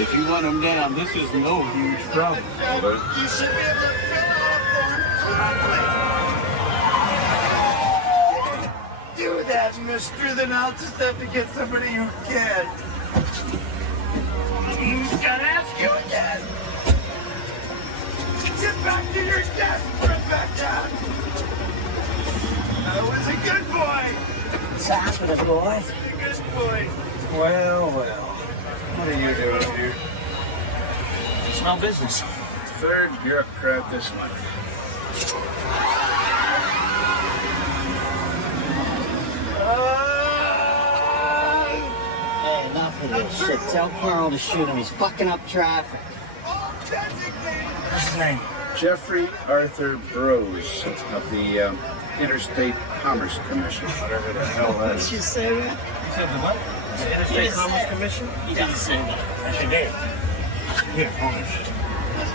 If you want them down, this is no huge problem. You should be able to fill out a form quickly. Do that, mister, then I'll just have to get somebody who can. Gotta ask you again. Get back to your desk, Rebecca. I was a good boy. What's happening, boys? A good boy. Well, well. What are you doing here? Small business. Third bureaucrat this month. Hey, enough of this shit. Tell Carl to shoot him. He's fucking up traffic. What's his name? Jeffrey Arthur Burroughs of the Interstate Commerce Commission. Whatever the hell that is. Did you say that? You said the what? The Interstate Commerce Commission? You didn't say that. Yes, you did. Here, hold on.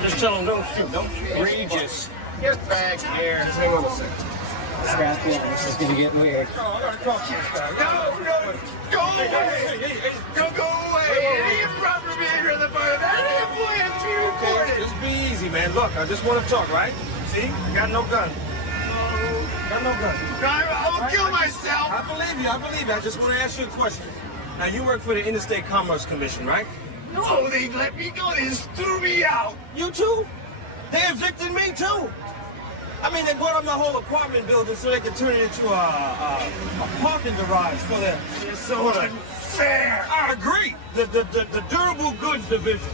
Just tell him don't shoot. Don't shoot. Regis. Get back here. Just hang on a second. Scrap it. This is gonna get weird. No, I gotta talk to you, guy. Go away! Don't go away! Any improper behavior on the part of any employee has to be reported! Just be easy, man. Look, I just want to talk, right? See? I got no gun. Got no gun. I will kill myself! I believe you. I believe you. I just want to ask you a question. Now, you work for the Interstate Commerce Commission, right? No, they let me go. They just threw me out. You too? They evicted me too. I mean, they bought up my whole apartment building so they could turn it into a parking garage for their... You're so unfair. I agree. The durable goods division.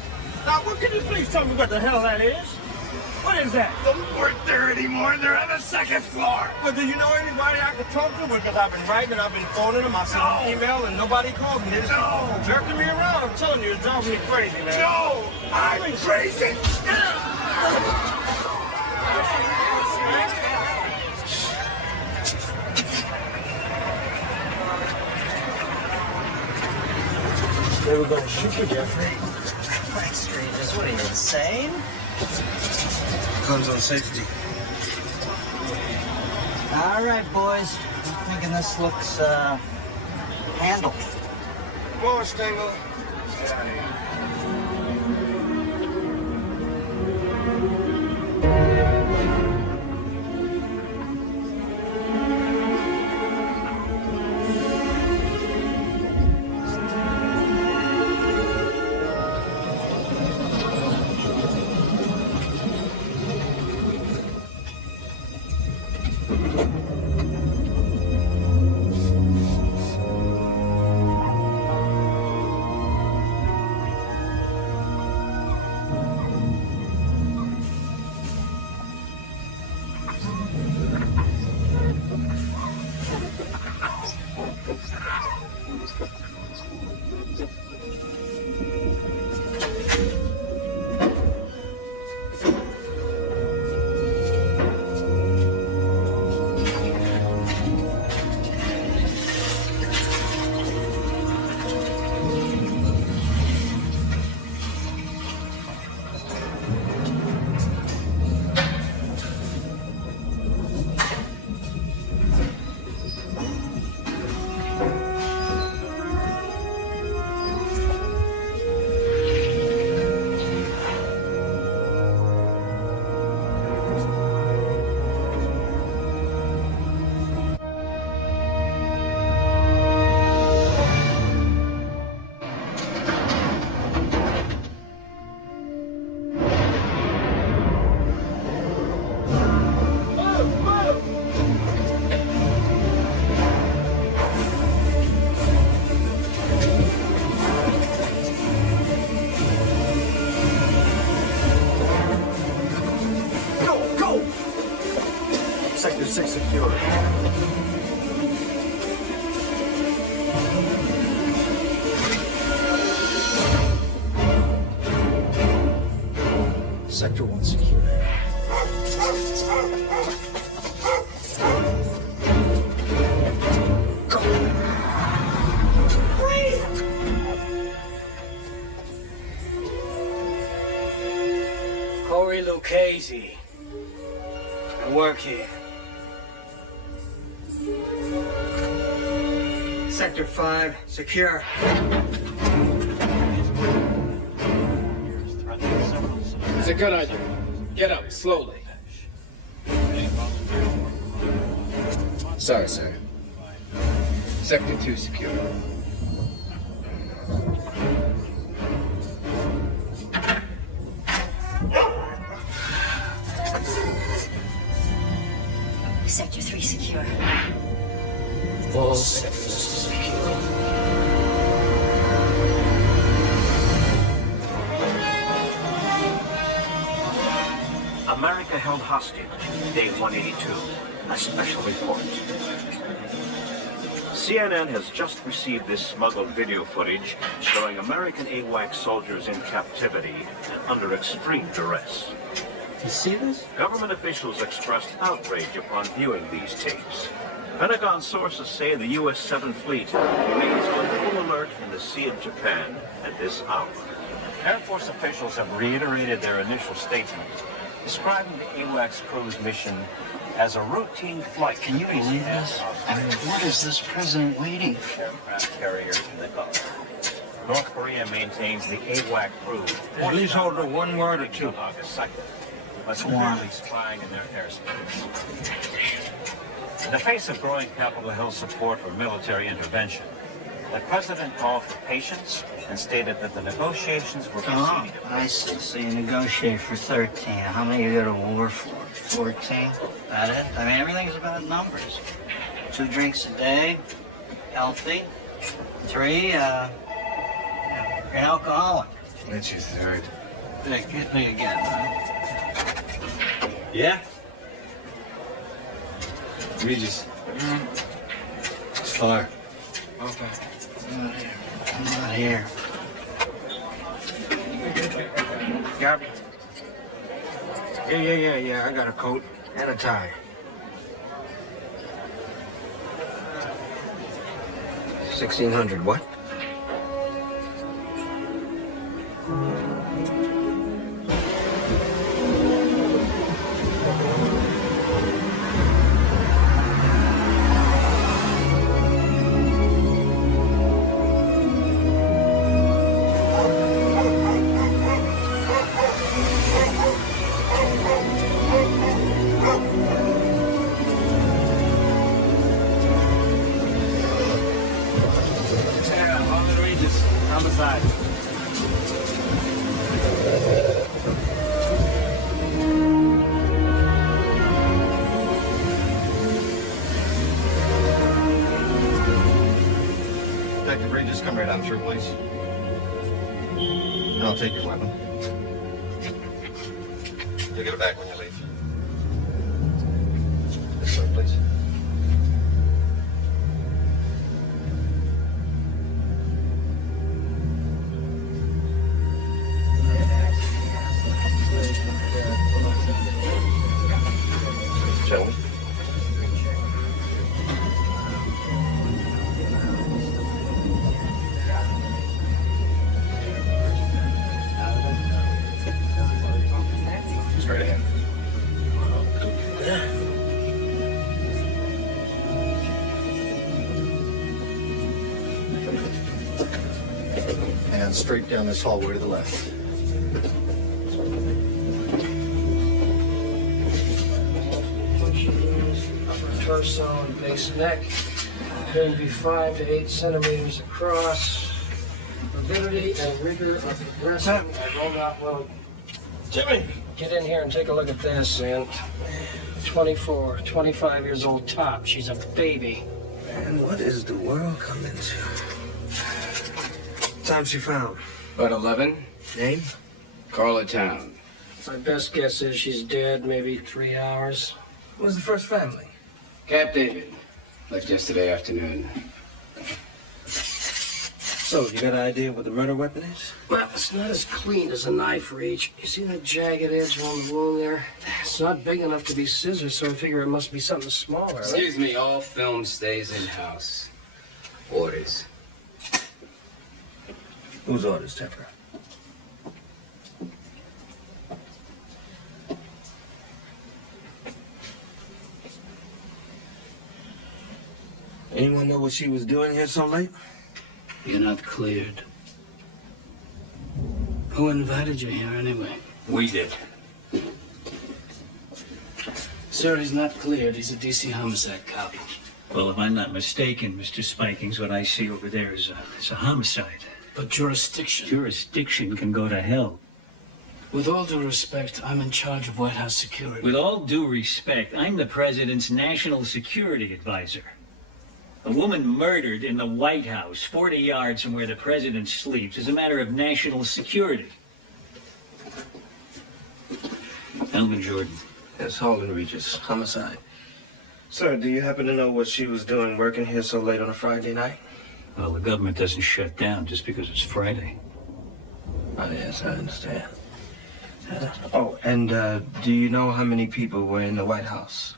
Now, what can you please tell me what the hell that is? What is that? Don't work there anymore. They're on the second floor. Well, do you know anybody I could talk to? Because I've been writing and I've been phoning them. I sent an email and nobody calls me. They're just jerking me around. I'm telling you, it's driving me crazy, man. No, I'm crazy. They were going to shoot you, Jeffrey. Right, strangers. What are you, insane? Guns on safety. All right, boys. I'm thinking this looks, handled. Come on, Stengel. Sector 6 secure. Sector 1 secure. Corey Lucchese. I work here. Sector 5, secure. It's a good idea. Get up, slowly. Sorry, sir. Sector 2 secure. Sector 3 secure. All sectors secure. America held hostage, day 182, a special report. CNN has just received this smuggled video footage showing American AWACS soldiers in captivity and under extreme duress. You see this? Government officials expressed outrage upon viewing these tapes. Pentagon sources say the U.S. 7th Fleet remains on full alert in the Sea of Japan at this hour. Air Force officials have reiterated their initial statement, describing the AWACS crew's mission as a routine flight. Can you believe this? I mean, what is this president waiting for? Aircraft carriers in the Gulf. North Korea maintains the AWAC crew. Please hold her 1 word or 2. August 2nd, but secretly spying in their airspace. In the face of growing Capitol Hill support for military intervention, the president called for patience and stated that the negotiations were proceeding. Oh, I see. So you negotiate for 13. How many you go to war for? 14? That it? I mean, everything's about numbers. 2 drinks a day, healthy. 3, you're an alcoholic. That's your third. Hey, hit me again, huh? Yeah? Regis. It's far. Okay. I'm not here. Got me. Yeah. I got a coat and a tie. 1600, what? Detective Ray, just come right on through, please. And I'll take your weapon. You'll get it back when you leave. This way, please. Gentlemen. Straight ahead. And straight down this hallway to the left. Torso and base neck. Going to be 5 to 8 centimeters across. Mobility and rigor of the breast. I will not will. Jimmy, get in here and take a look at this, and 24, 25 years old top. She's a baby. And what is the world coming to? Time she found? About 11. Name? Carla Town. My best guess is she's dead, maybe 3 hours. What was the first family? Cap David. Left yesterday afternoon. So, you got an idea what the murder weapon is? Well, it's not as clean as a knife reach. You see that jagged edge along the wound there? It's not big enough to be scissors, so I figure it must be something smaller. Excuse me, all film stays in-house. Orders. Whose orders, Tepper? Anyone know what she was doing here so late? You're not cleared. Who invited you here anyway? We did. Sir, he's not cleared. He's a DC homicide cop. Well, if I'm not mistaken, Mr. Spikings, what I see over there is a homicide. But jurisdiction. Jurisdiction can go to hell. With all due respect, I'm in charge of White House security. With all due respect, I'm the president's national security advisor. A woman murdered in the White House, 40 yards from where the president sleeps, is a matter of national security. Elvin Jordan. Yes, Holden Regis. Homicide. Sir, do you happen to know what she was doing working here so late on a Friday night? Well, the government doesn't shut down just because it's Friday. Oh, yes, I understand. Oh, and do you know how many people were in the White House?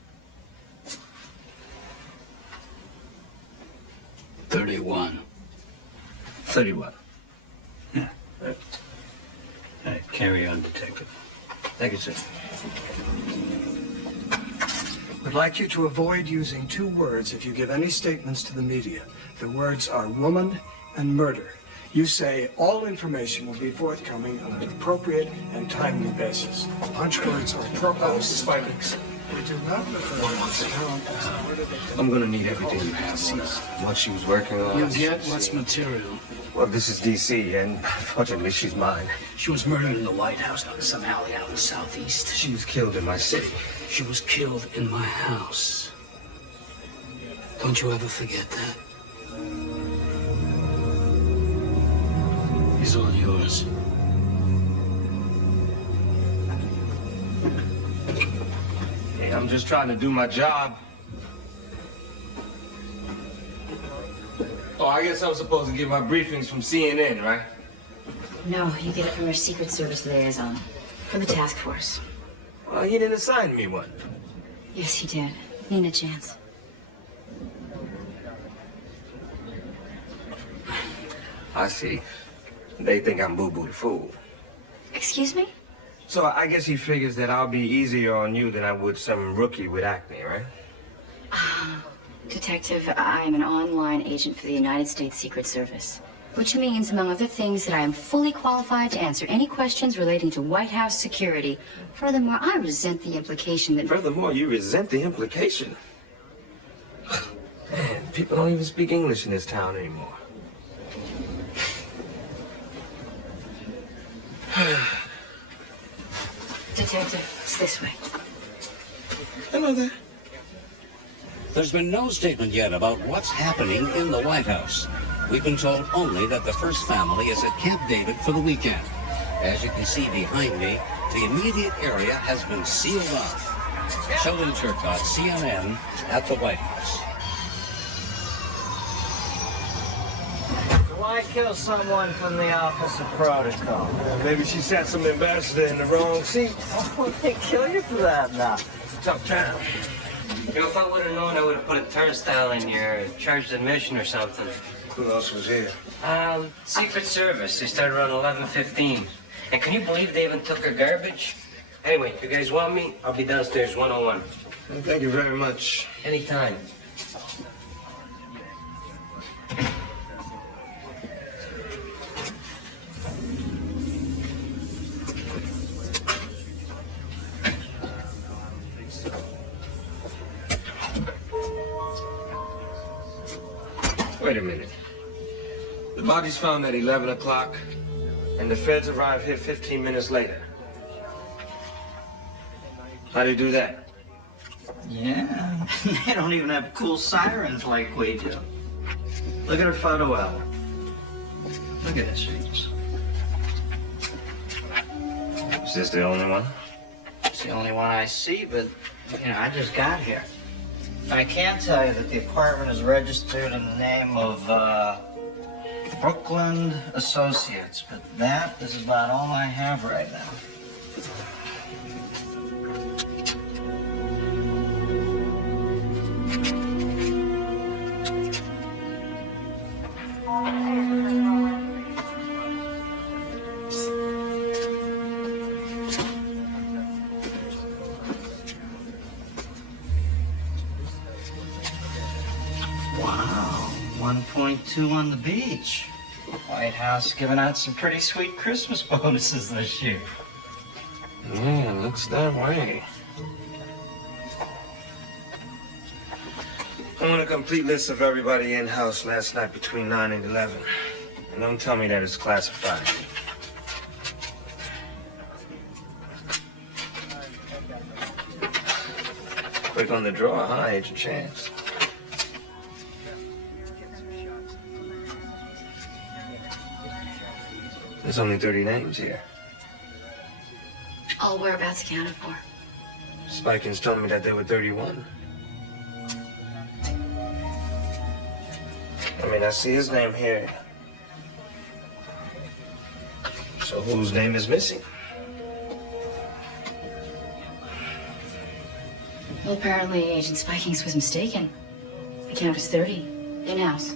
31. 31. Yeah. All right, carry on, Detective. Thank you, sir. We'd like you to avoid using two words if you give any statements to the media. The words are woman and murder. You say all information will be forthcoming on an appropriate and timely basis. Punch words are appropriate. Mr. Spikings. We do not refer to account as a murder victim. I'm gonna need everything you have on what she was working on. You'll get what's material. Well, this is D.C., and fortunately, she's mine. She was murdered in the White House, some alley out in the southeast. She was killed in my city. She was killed in my house. Don't you ever forget that. He's all yours. Hey, I'm just trying to do my job. Oh, I guess I'm supposed to get my briefings from CNN, right? No, you get it from your Secret Service liaison. From the task force. Well, he didn't assign me one. Yes, he did. Need a chance. I see. They think I'm Boo-Boo the Fool. Excuse me? So I guess he figures that I'll be easier on you than I would some rookie with acne, right? Detective, I am an online agent for the United States Secret Service. Which means, among other things, that I am fully qualified to answer any questions relating to White House security. Furthermore, I resent the implication that... Furthermore, you resent the implication. Man, people don't even speak English in this town anymore. Detective, it's this way. Hello there. There's been no statement yet about what's happening in the White House. We've been told only that the first family is at Camp David for the weekend. As you can see behind me, the immediate area has been sealed off. Sheldon Turcotte, CNN, at the White House. Why kill someone from the Office of Protocol? Maybe she sent some ambassador in the wrong seat. Oh, they kill you for that now. It's a tough town. You know, if I would have known, I would have put a turnstile in your charged admission or something. Who else was here? Secret Service. They started around 11:15. And can you believe they even took our garbage? Anyway, if you guys want me, I'll be downstairs 101. Well, thank you very much. Anytime. Wait a minute. The body's found at 11 o'clock, and the feds arrive here 15 minutes later. How do you do that? Yeah, they don't even have cool sirens like we do. Look at her photo album. Look at this, Regis. Is this the only one? It's the only one I see, but, you know, I just got here. I can tell you that the apartment is registered in the name of, Brooklyn Associates, but that is about all I have right now. Wow, 1.2 on the beach. White House giving out some pretty sweet Christmas bonuses this year. Yeah, looks that way. I want a complete list of everybody in-house last night between 9 and 11. And don't tell me that it's classified. Quick on the draw, huh? Agent Chance. There's only 30 names here. All whereabouts accounted for. Spikins told me that there were 31. I mean, I see his name here. So whose name is missing? Well, apparently Agent Spikings was mistaken. The count is 30. In-house.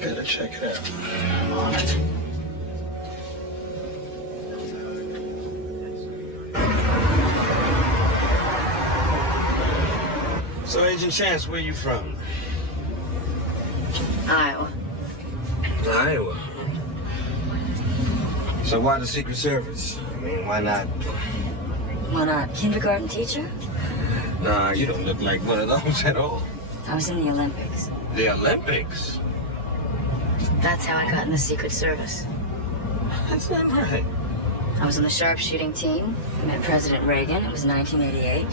Better check it out. So, Agent Chance, where you from? Iowa. Iowa. So why the Secret Service? I mean, why not? Why not? Kindergarten teacher? Nah, you don't look like one of those at all. I was in the Olympics. The Olympics? That's how I got in the Secret Service. That's not right. I was on the sharpshooting team. I met President Reagan. It was 1988.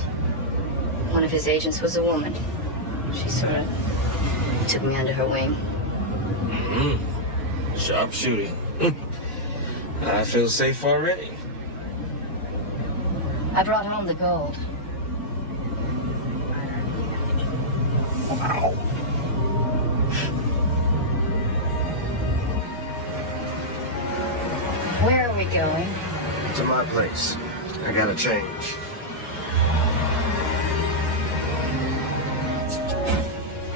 One of his agents was a woman. She sort of took me under her wing. Sharpshooting. I feel safe already. I brought home the gold. Wow. Where are we going? To my place. I gotta change.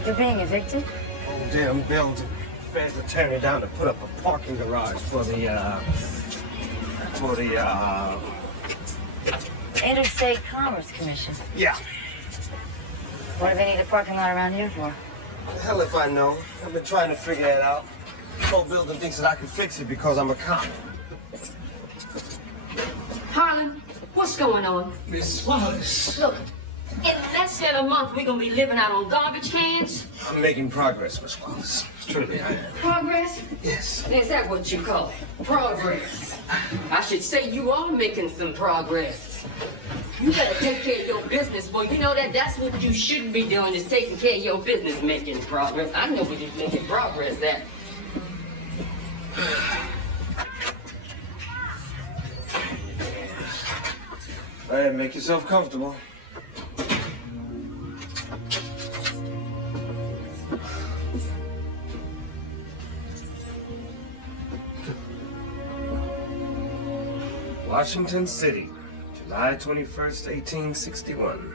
You're being evicted? Oh, damn building. Feds are tearing it down to put up a parking garage for the Interstate Commerce Commission. Yeah. What do they need a parking lot around here for? The hell if I know. I've been trying to figure that out. The whole building thinks that I can fix it because I'm a cop. Harlan, what's going on? Miss Wallace. Look, in less than a month, we're gonna be living out on garbage cans. I'm making progress, Miss Wallace. Truly, I am. Progress? Yes. Is that what you call it? Progress. I should say you are making some progress. You better take care of your business, boy. You know that's what you should be doing, is taking care of your business, making progress. I know we're just making progress at. All right, make yourself comfortable. Washington City, July 21st, 1861.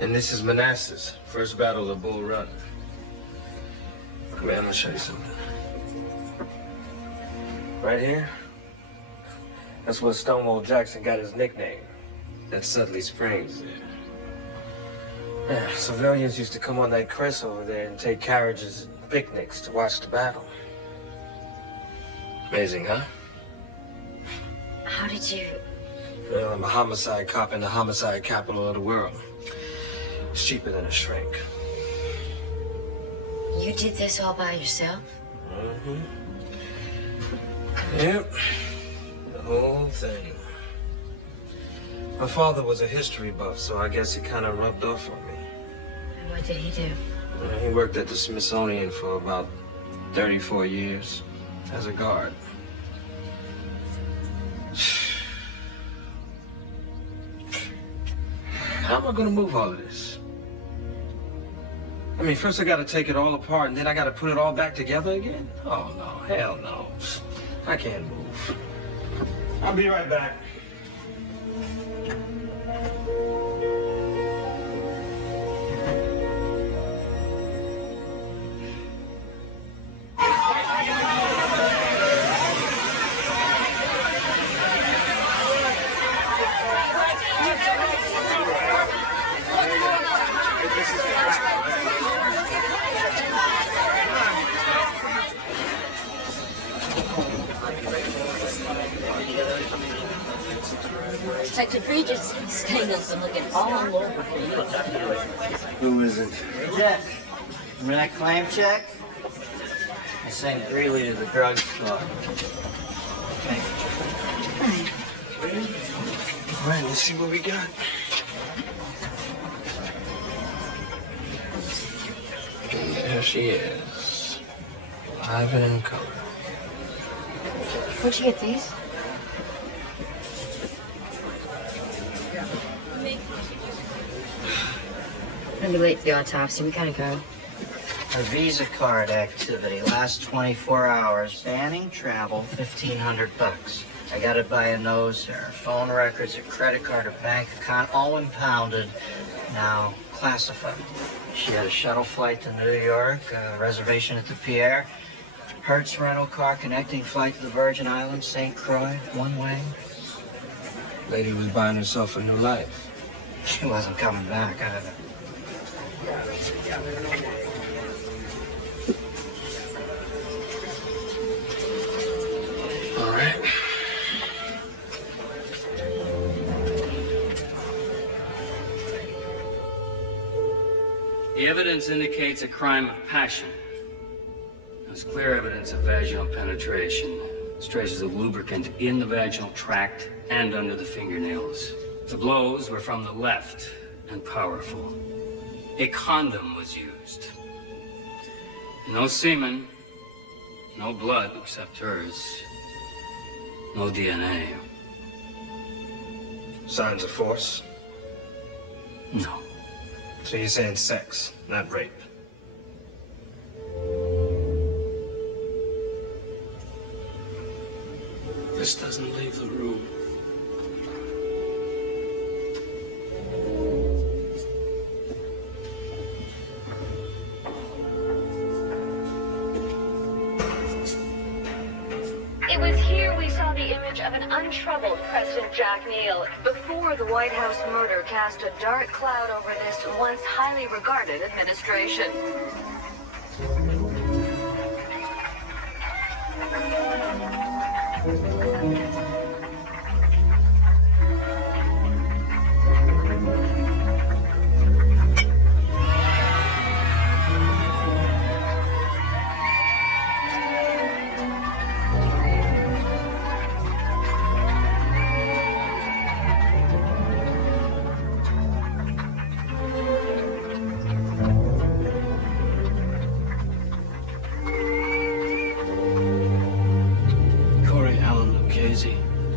And this is Manassas, first battle of Bull Run. Come here, I'm gonna show you something. Right here, that's where Stonewall Jackson got his nickname. That's Sudley Springs. Yeah, civilians used to come on that crest over there and take carriages and picnics to watch the battle. Amazing, huh? How did you... Well, I'm a homicide cop in the homicide capital of the world. It's cheaper than a shrink. You did this all by yourself? Mm-hmm. Yep. The whole thing. My father was a history buff, so I guess it kind of rubbed off on me. And what did he do? He worked at the Smithsonian for about 34 years as a guard. How am I gonna move all of this? I mean, first I gotta take it all apart, and then I gotta put it all back together again? Oh, no, hell no. I can't move. I'll be right back. Detective Regis, Stangles are looking all over for you. Who is it? Jeff. Remember that claim check? I sent Greeley to the drugstore. Okay. All right, let's see what we got. And there she is. Live and in color. Where'd you get these? Gonna be late for the autopsy. We gotta go. A Visa card activity, last 24 hours. Banning travel, $1,500. I got it by a nose hair. Phone records, a credit card, a bank account, all impounded. Now classified. She had a shuttle flight to New York, a reservation at the Pierre, Hertz rental car connecting flight to the Virgin Islands, St. Croix, one way. Lady was buying herself a new life. She wasn't coming back either. All right. The evidence indicates a crime of passion. There's clear evidence of vaginal penetration. There's traces of lubricant in the vaginal tract and under the fingernails. The blows were from the left and powerful. A condom was used. No semen, no blood except hers, no DNA. Signs of force? No. So you're saying sex, not rape? This doesn't leave the room. It was here we saw the image of an untroubled President Jack Neal before the White House murder cast a dark cloud over this once highly regarded administration.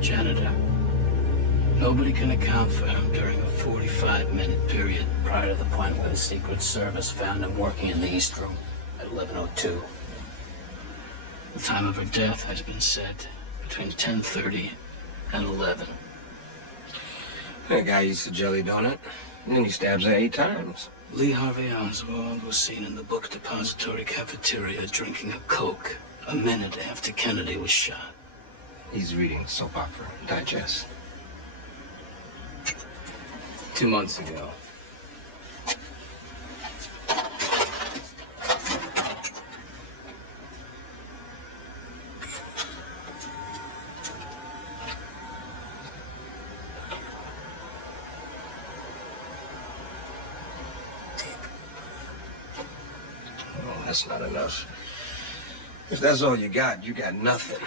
Janitor. Nobody can account for him during a 45-minute period prior to the point where the Secret Service found him working in the East Room at 11:02. The time of her death has been set between 10:30 and 11. That guy used to jelly donut, and then he stabs her 8 times. Lee Harvey Oswald was seen in the book depository cafeteria drinking a Coke a minute after Kennedy was shot. He's reading soap opera digest. 2 months ago. Oh, that's not enough. If that's all you got nothing.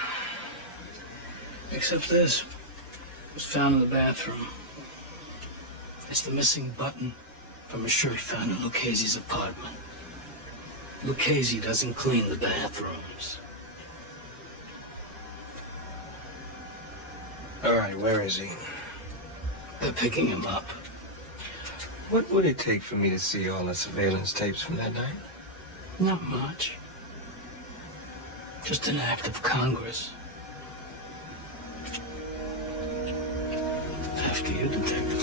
Except this. It was found in the bathroom. It's the missing button from a shirt found in Lucchese's apartment. Lucchese doesn't clean the bathrooms. All right, where is he? They're picking him up. What would it take for me to see all the surveillance tapes from that night? Not much. Just an act of Congress. After you, Detective.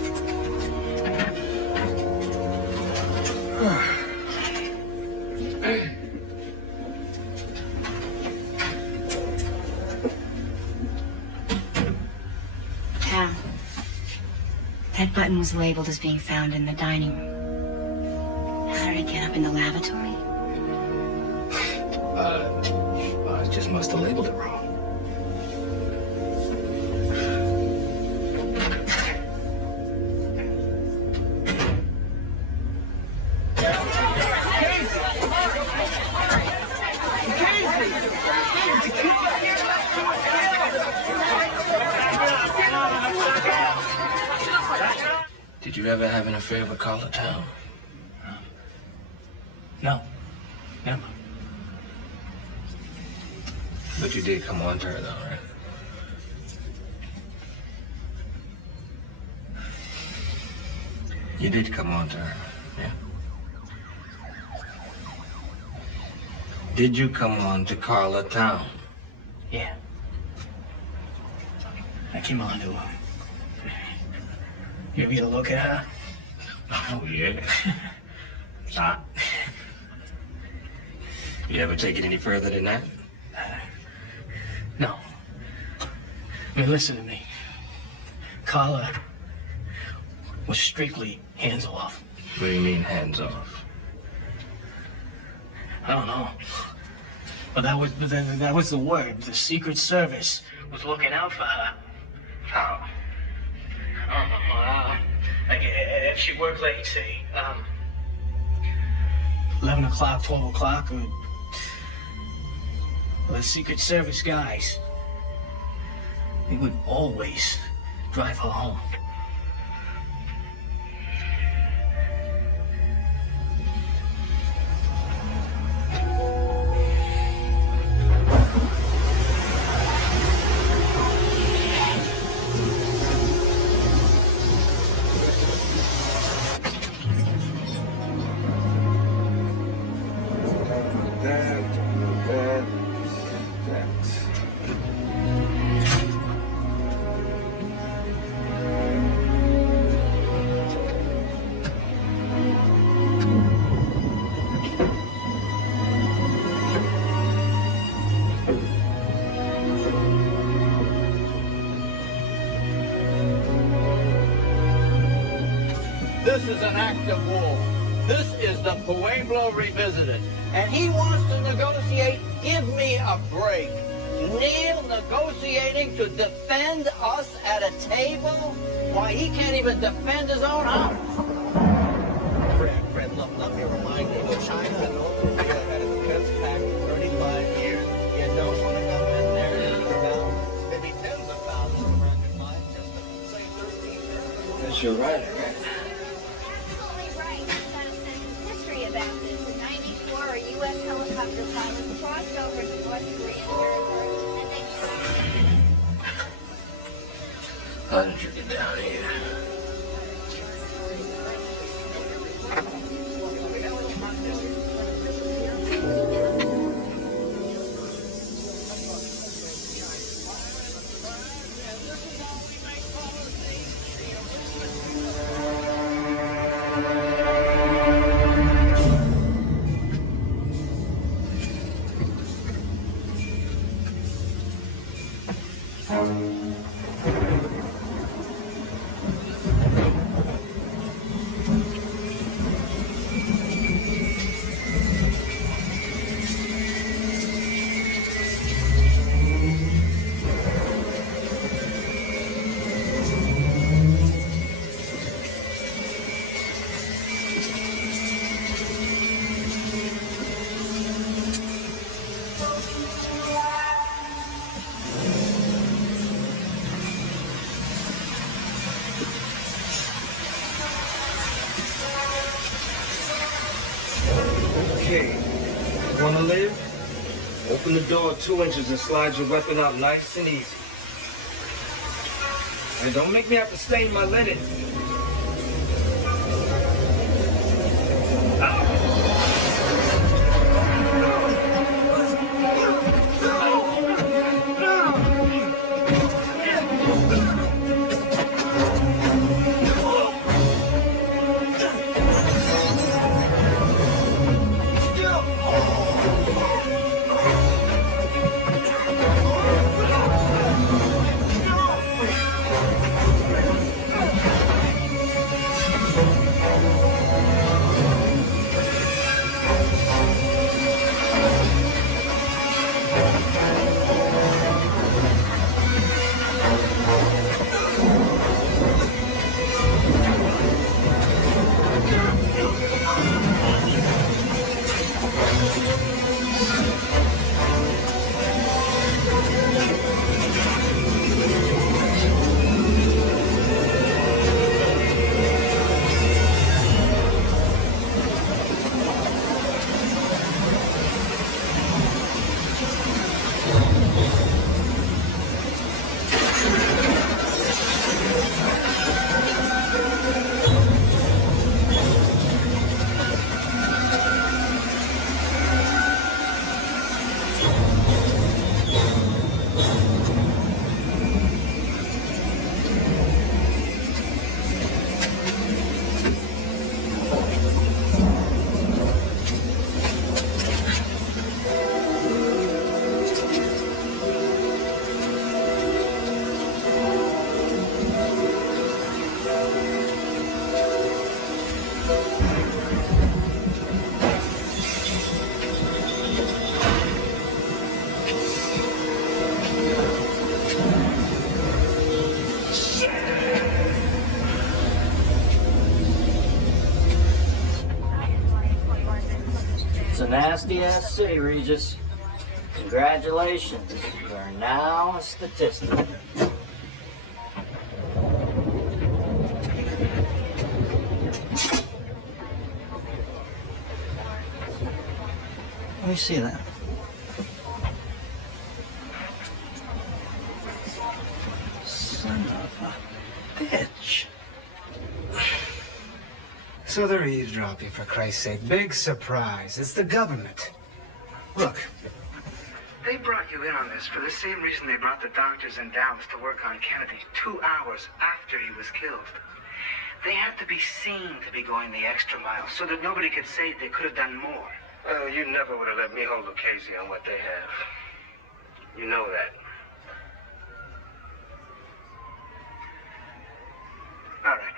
Hal, that button was labeled as being found in the dining room. How did it get up in the lavatory? I just must have labeled it wrong. Did you ever have an affair with Carla Town? No, never. But you did come on to her, though, right? You did come on to her, yeah? Did you come on to Carla Town? Yeah. I came on to her. You ever get a look at her? Oh, yeah. It's hot. You ever take it any further than that? No. I mean, listen to me. Carla was strictly hands off. What do you mean, hands off? I don't know. But that was the word. The Secret Service was looking out for her. How? I don't know. Like, if she worked late, say, 11 o'clock, 12 o'clock, or the Secret Service guys, they would always drive her home. This is an act of war. This is the Pueblo revisited. And he wants to negotiate. Give me a break. Neil negotiating to defend us at a table? Why, he can't even defend his own house. Fred, look, let me remind you that China and North Korea had a defense pact for 35 years. You don't want to go in there and about maybe tens of thousands of American lives just to say 13 years. Yes, you're right. U.S. helicopter pilots crossed over to North Korean territory, and they... How did you get down here? Want to live? Open the door 2 inches and slide your weapon out nice and easy. And don't make me have to stain my linen. a nasty-ass city, Regis. Congratulations. You are now a statistic. Let me see that. Son of a bitch. So they're eavesdropping, for Christ's sake. Big surprise. It's the government. Look, they brought you in on this for the same reason they brought the doctors in Dallas to work on Kennedy 2 hours after he was killed. They had to be seen to be going the extra mile so that nobody could say they could have done more. Well, you never would have let me hold Lucchese on what they have. You know that. All right,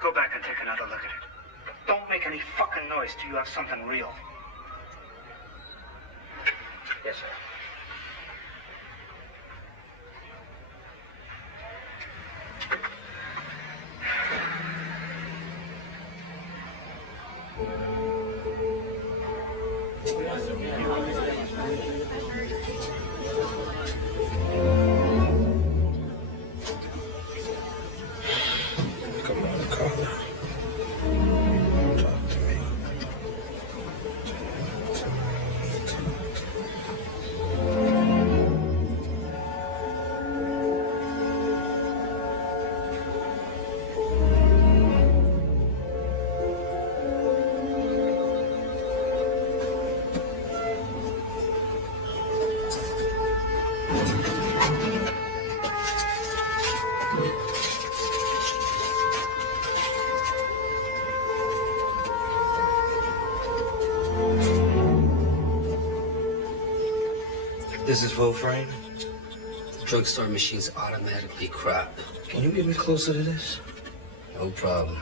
go back and take another look at it. Don't make any fucking noise till you have something real. Yes, sir. Come on, Carla. Talk to me. This is full frame? Drugstore machines automatically crop. Can you get me closer to this? No problem.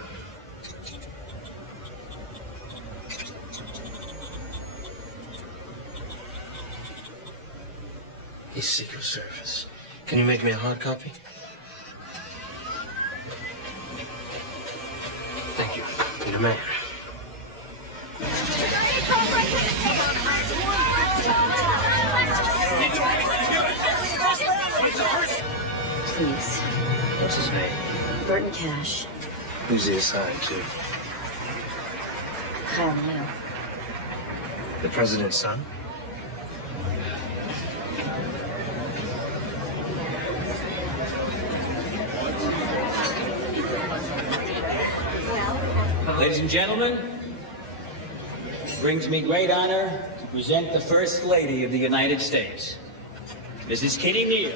He's Secret Service. Can you make me a hard copy? Thank you. You're the man. Please. What's his name? Burton Cash. Who's he assigned to? Kyle Neal. The president's son? Ladies and gentlemen, it brings me great honor to present the First Lady of the United States, Mrs. Kitty Neal.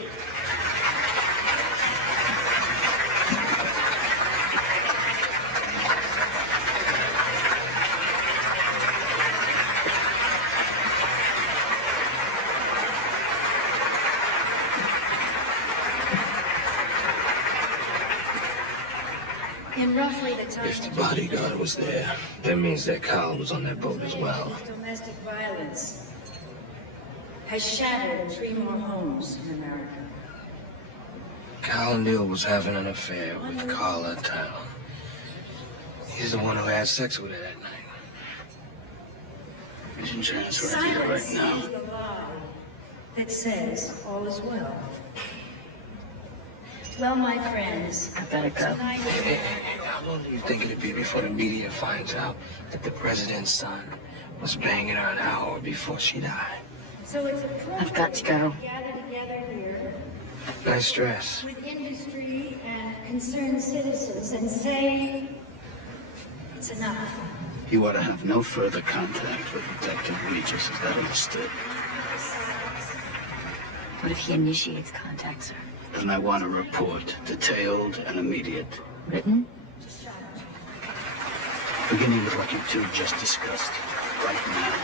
In roughly the time If the bodyguard was there, that means that Kyle was on that boat as well. domestic violence has shattered 3 more homes in America. Kyle Neal was having an affair with Carla Town. He's the one who had sex with her that night. Vision transfer here right Silence now. is the lie that says all is well. Well, my friends, I better go. tonight How long do you think it'd be before the media finds out that the president's son was banging her an hour before she died? so it's appropriate I've got to go. we gather together here Nice dress. with industry and concerned citizens and say it's enough. You ought to have no further contact with Detective Regis. Is that understood? What if he initiates contact, sir? Then I want a report, detailed and immediate. Written? Beginning with what you two just discussed, right now.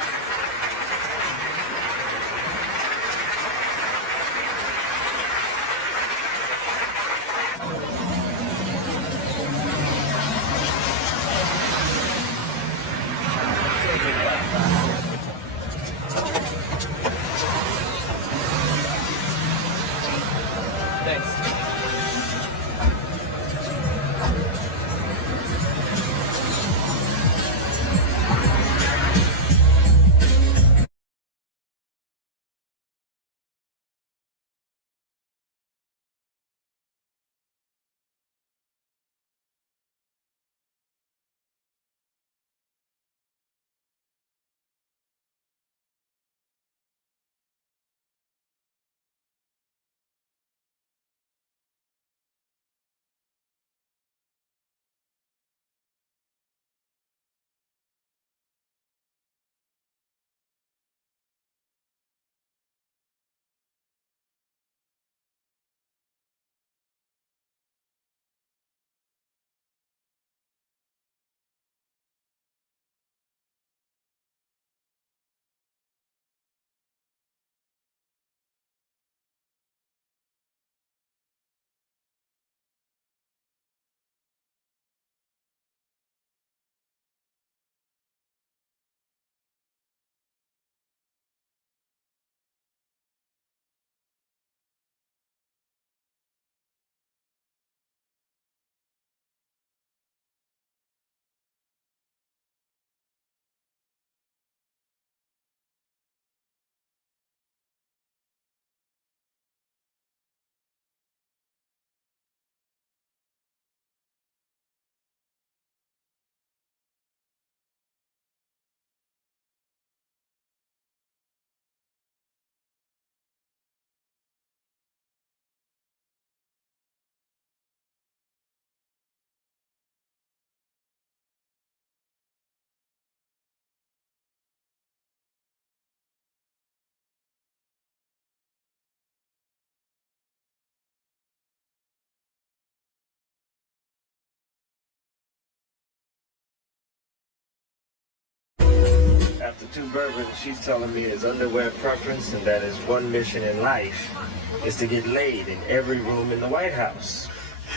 2 bourbon, she's telling me his underwear preference and that his one mission in life is to get laid in every room in the White House.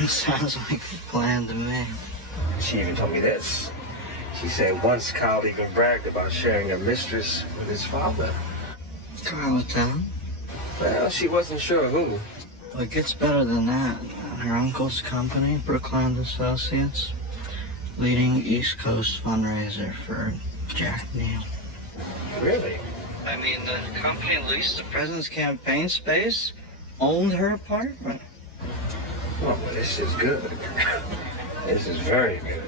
Sounds like a plan to me. She even told me this. She said once Kyle even bragged about sharing a mistress with his father. Carl Town? Well, she wasn't sure who. Well, it gets better than that. Her uncle's company, Brookland Associates, leading East Coast fundraiser for Jack Neal. Really? I mean, the company leased the president's campaign space, owned her apartment. Oh, well, this is good. This is very good.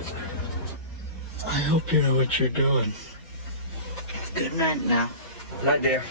I hope you know what you're doing. Good night now. Night, dear.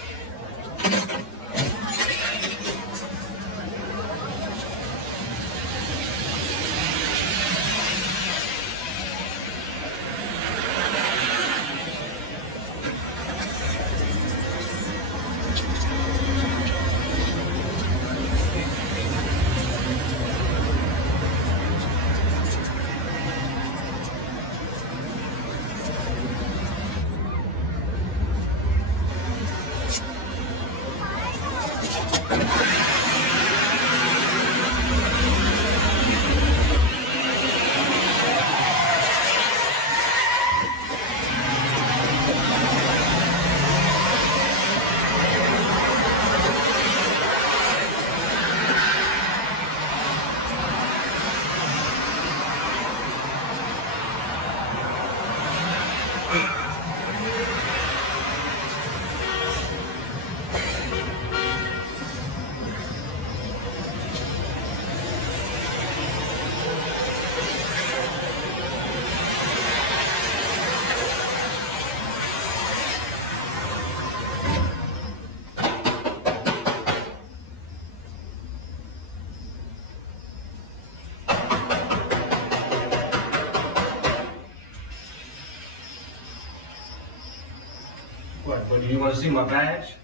What, do you want to see my badge?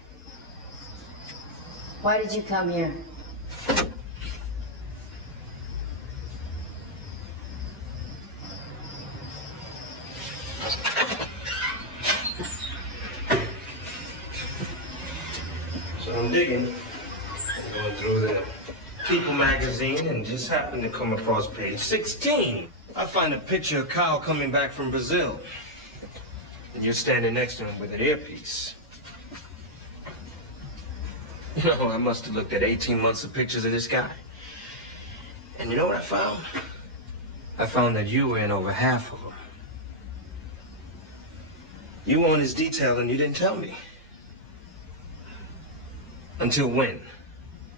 Why did you come here? So I'm digging. I'm going through the People magazine and just happened to come across page 16. I find a picture of Kyle coming back from Brazil. And you're standing next to him with an earpiece. You know, I must have looked at 18 months of pictures of this guy. And you know what I found? I found that you were in over half of them. You were on his detail and you didn't tell me. Until when?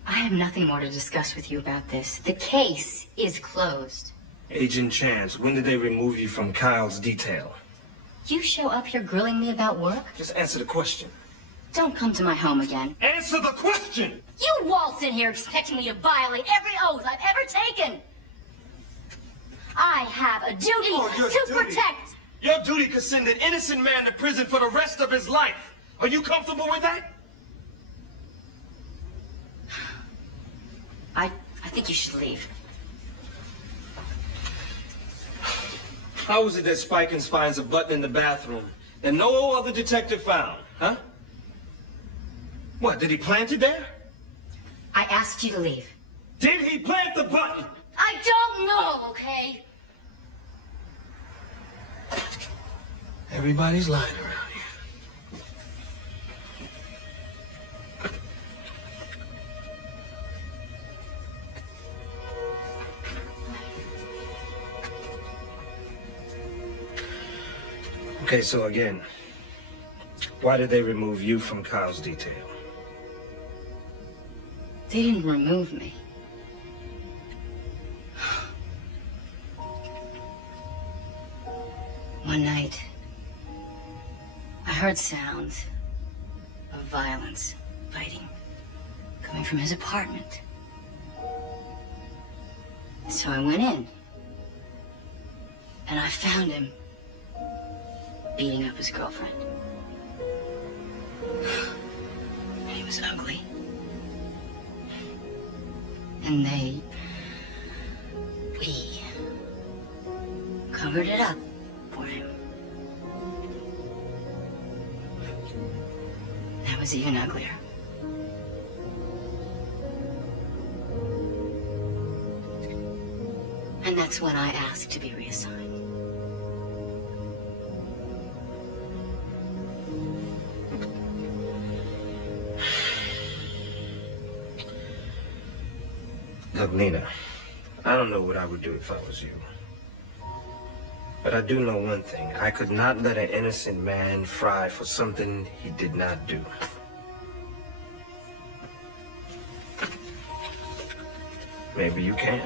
I have nothing more to discuss with you about this. The case is closed. Agent Chance, when did they remove you from Kyle's detail? You show up here grilling me about work? Just answer the question. Don't come to my home again. Answer the question! You waltz in here expecting me to violate every oath I've ever taken. I have a duty to protect. Your duty could send an innocent man to prison for the rest of his life. Are you comfortable with that? I think you should leave. How is it that Spikins finds a button in the bathroom that no other detective found, huh? What, did he plant it there? I asked you to leave. Did he plant the button? I don't know, okay? Everybody's lying around here. Okay, so again, why did they remove you from Kyle's detail? They didn't remove me. One night, I heard sounds of violence, fighting, coming from his apartment. So I went in, and I found him beating up his girlfriend. And he was ugly. And we covered it up for him. was even uglier. And that's when I asked to be reassigned. Look, Nina, I don't know what I would do if I was you. But I do know one thing. I could not let an innocent man fry for something he did not do. Maybe you can.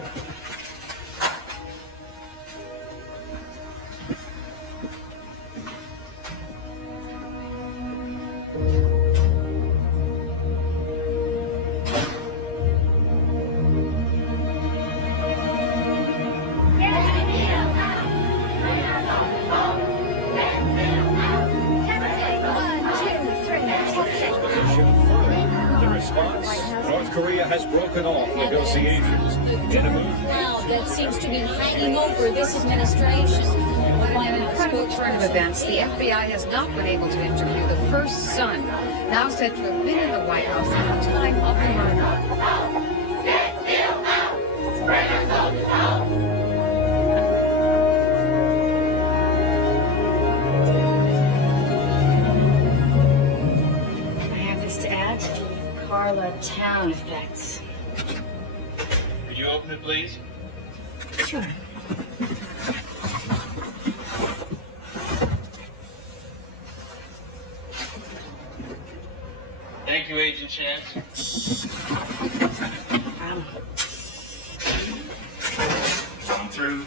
The FBI has not been able to interview the first son, now said to have been in the White House at the time of the murder. I have this to add. Carla Town effects. Could you open it, please? Sure. Thank you, Agent Chance. Come through.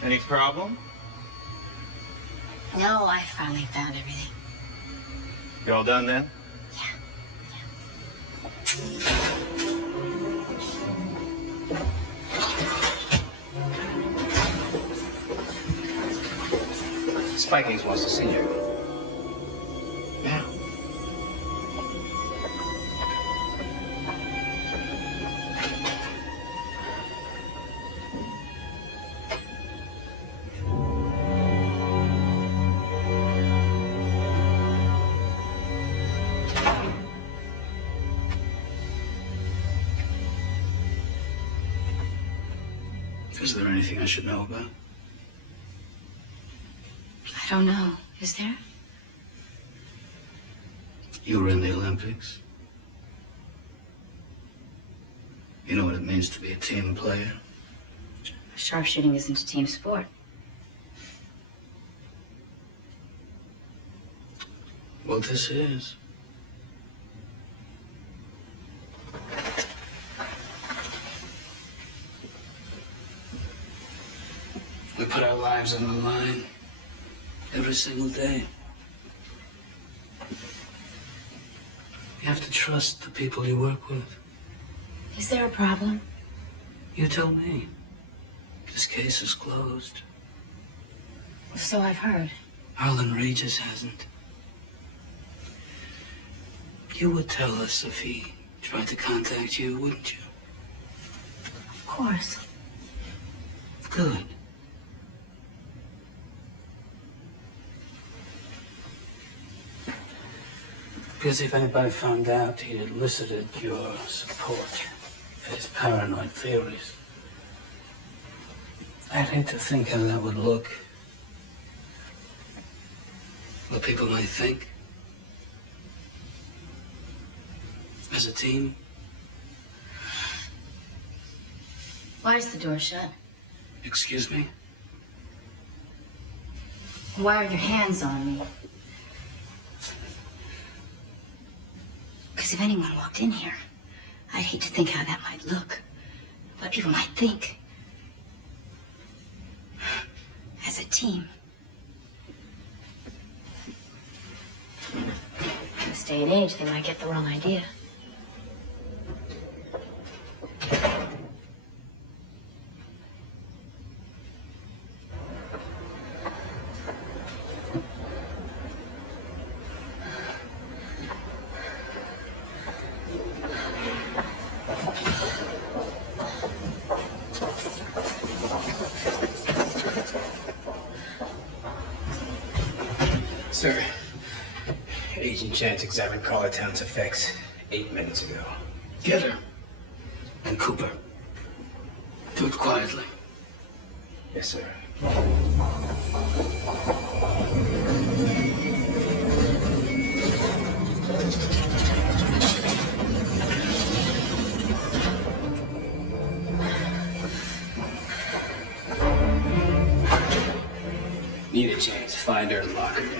Any problem? No, I finally found everything. You all done then? Spikings wants to see you. Yeah. Is there anything I should know about? I don't know. Is there? You were in the Olympics. You know what it means to be a team player? Sharpshooting isn't a team sport. Well, this is. lives on the line every single day. You have to trust the people you work with. Is there a problem? You tell me. This case is closed. So I've heard. Arlen Regis hasn't. You would tell us if he tried to contact you, wouldn't you? Of course. Good. Because if anybody found out he had elicited your support for his paranoid theories, I'd hate to think how that would look. What people might think. As a team. Why is the door shut? Excuse me? Why are your hands on me? Because if anyone walked in here, I'd hate to think how that might look. What people might think. As a team. In this day and age, they might get the wrong idea. Sir, Agent Chance examined Caller Town's effects 8 minutes ago. Get her. And Cooper. Do it quietly. Yes, sir. Need a chance. Find her and lock her down.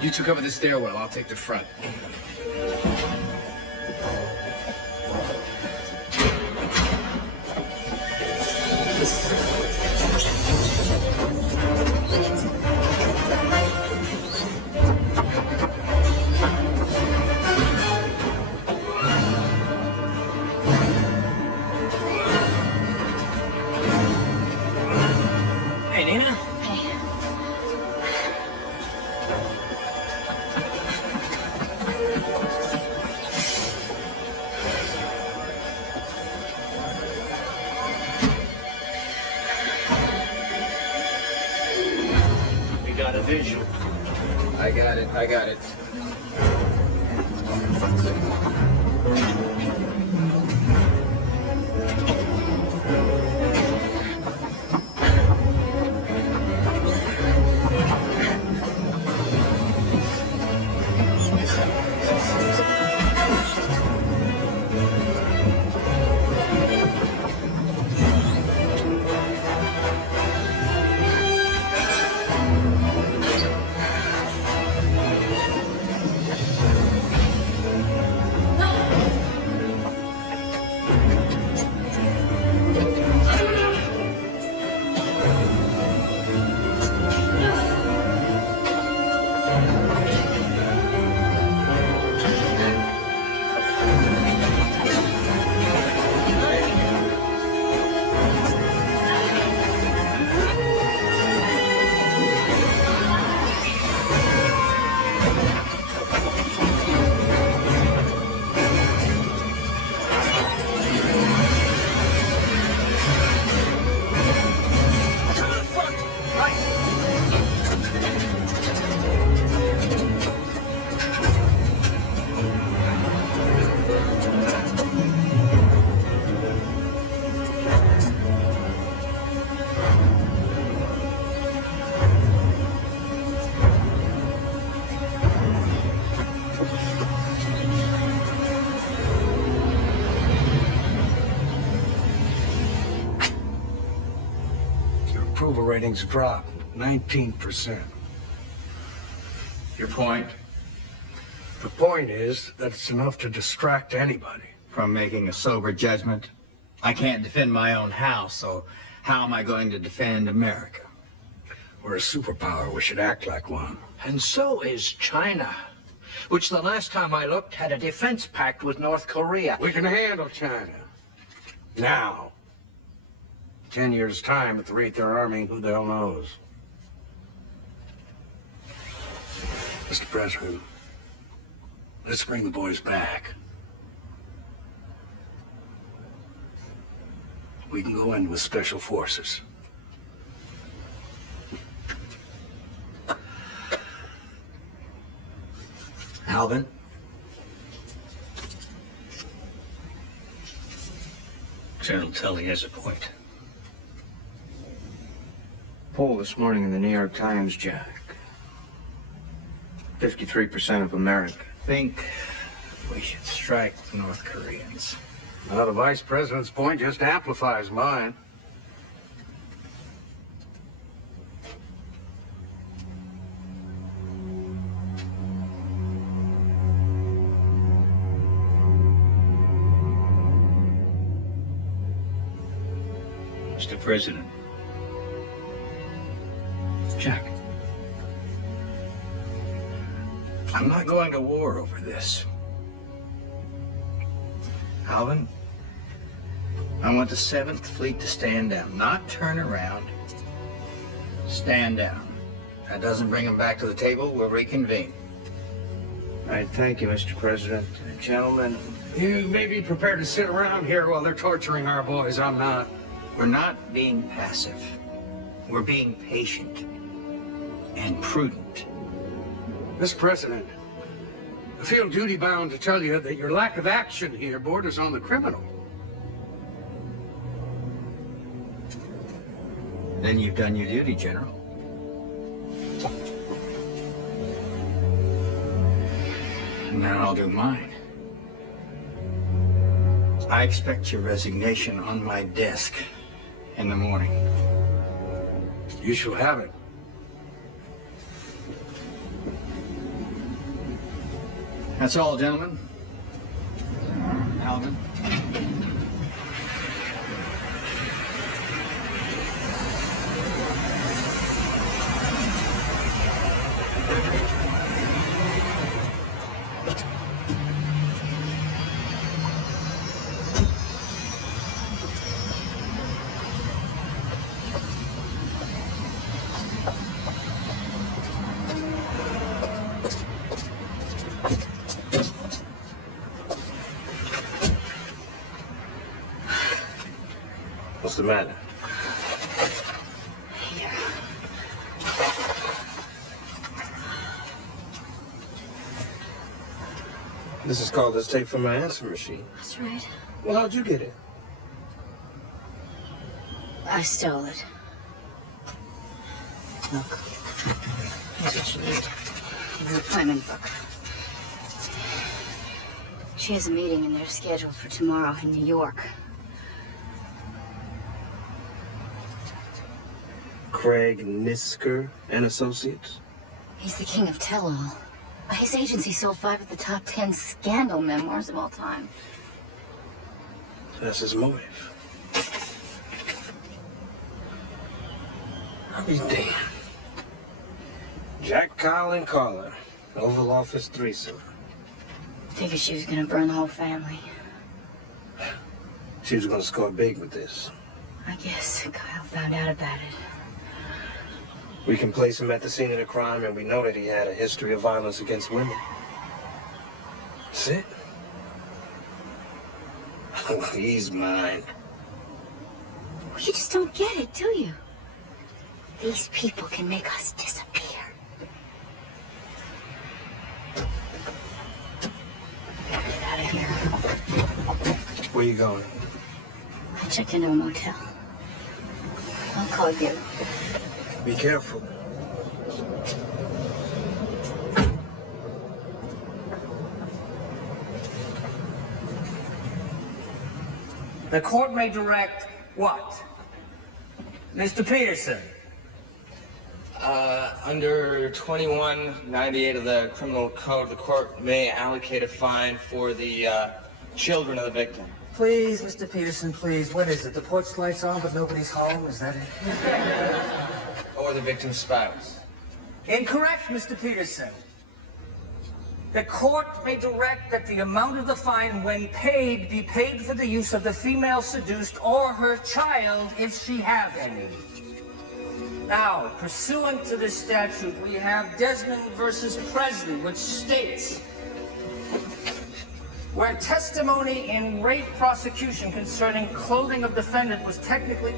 You two cover the stairwell. I'll take the front. Hey, Nina. We got a visual. I got it. I got it. Approval ratings dropped 19%. Your point? The point is that it's enough to distract anybody. from making a sober judgment. I can't defend my own house, so how am I going to defend America? We're a superpower. We should act like one. And so is China, which the last time I looked had a defense pact with North Korea. We can handle China. Now. 10 years' time, at the rate their army, who the hell knows? Mr. President, let's bring the boys back. We can go in with special forces. Alvin? General Tully has a point. Poll this morning in the New York Times, Jack. 53% of America Think we should strike the North Koreans. Well, the Vice President's point just amplifies mine. Mr. President. Jack. I'm not going to war over this. Alvin, I want the 7th Fleet to stand down, not turn around. Stand down. That doesn't bring them back to the table, we'll reconvene. All right, thank you, Mr. President. Gentlemen, You may be prepared to sit around here while they're torturing our boys. I'm not. We're not being passive. We're being patient and prudent. Mr. President, I feel duty-bound to tell you that your lack of action here borders on the criminal. Then you've done your duty, General. And now I'll do mine. I expect your resignation on my desk in the morning. You shall have it. That's all, gentlemen. Alvin. what's the matter? This is called this tape from my answer machine. That's right. Well, how'd you get it? I stole it. Look. Here's what you need. Your appointment book. She has a meeting and they're scheduled for tomorrow in New York. Craig Nisker and Associates? He's the king of tell-all. His agency sold 5 of the top 10 scandal memoirs of all time. That's his motive. I'll be damned. Jack, Kyle, and Carla. Oval Office threesome. Figured she was gonna burn the whole family. She was gonna score big with this. I guess Kyle found out about it. We can place him at the scene of the crime, and we know that he had a history of violence against women. That's it. Oh, he's mine. Well, you just don't get it, do you? These people can make us disappear. Get out of here. Where you going? I checked into a motel. I'll call you. Be careful. The court may direct what? Mr. Peterson. Under 2198 of the Criminal Code, the court may allocate a fine for the Children of the victim. Please, Mr. Peterson, please. What is it? The porch light's on, but nobody's home? Is that it? Or the victim's spouse. Incorrect, Mr. Peterson. The court may direct that the amount of the fine, when paid, be paid for the use of the female seduced or her child, if she have any. Now, pursuant to this statute, we have Desmond versus Presley, which states, where testimony in rape prosecution concerning clothing of defendant was technically,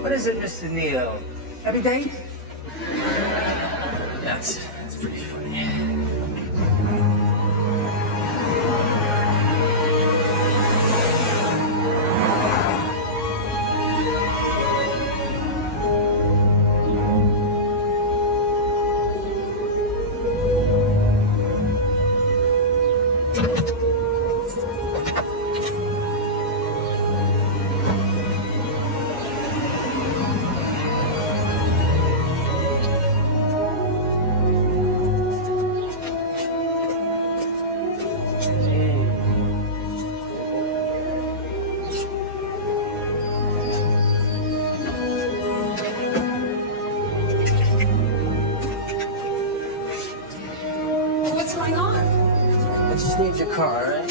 what is it, Mr. Neal? Every day? That's pretty funny. What's going on? I just need your car, all right?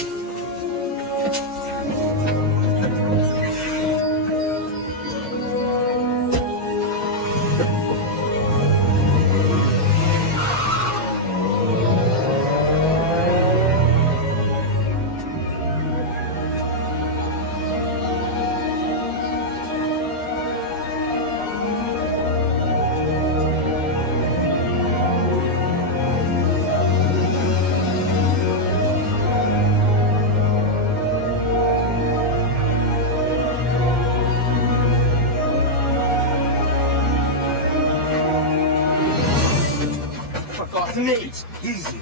Me. Easy.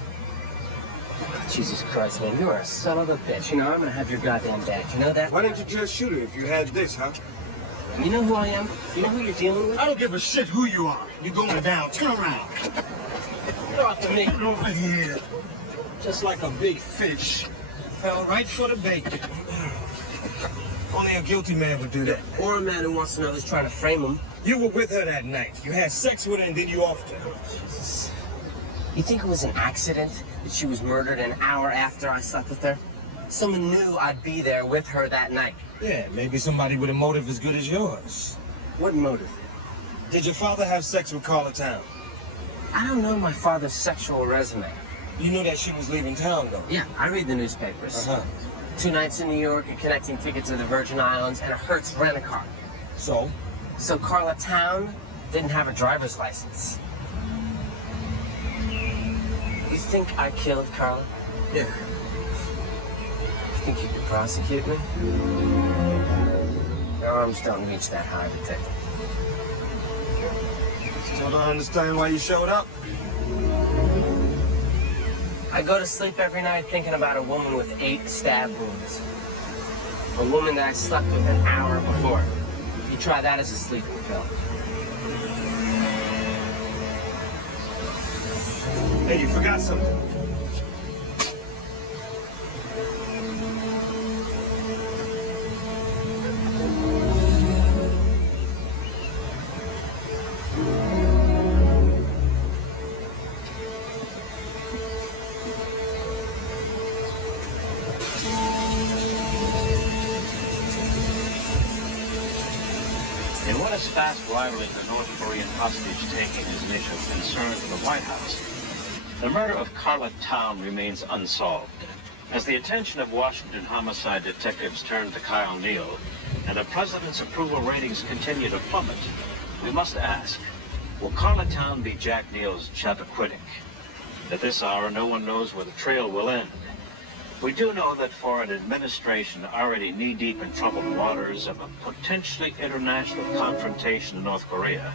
Jesus Christ, man, you're a son of a bitch. You know, I'm gonna have your goddamn back. You know that? Why didn't you just shoot her if you had this, huh? You know who I am? You know who you're dealing with? I don't give a shit who you are. You're going down. Turn around. Get off of me. Get over here. Just like a big fish. Fell right for the bacon. Only a guilty man would do that. Or a man who wants to know who's trying to frame him. You were with her that night. You had sex with her and then you offed her. Jesus. You think it was an accident that she was murdered an hour after I slept with her? Someone knew I'd be there with her that night. Yeah, maybe somebody with a motive as good as yours. What motive? Did your father have sex with Carla Town? I don't know my father's sexual resume. You knew that she was leaving town, though? Yeah, I read the newspapers. Uh-huh. 2 nights in New York, a connecting ticket to the Virgin Islands, and a Hertz rent-a-car. So? So Carla Town didn't have a driver's license. You think I killed Carla? Yeah. You think you could prosecute me? Your arms don't reach that high, detective. Still don't understand why you showed up? I go to sleep every night thinking about a woman with 8 stab wounds. A woman that I slept with an hour before. You try that as a sleeping pill. Hey, you forgot something. In what is fast rivaling the North Korean hostage-taking as initial concern for the White House, the murder of Carla Town remains unsolved. As the attention of Washington homicide detectives turn to Kyle Neal, and the president's approval ratings continue to plummet, we must ask, will Carla Town be Jack Neal's Chappaquiddick? At this hour, no one knows where the trail will end. We do know that for an administration already knee-deep in troubled waters of a potentially international confrontation in North Korea,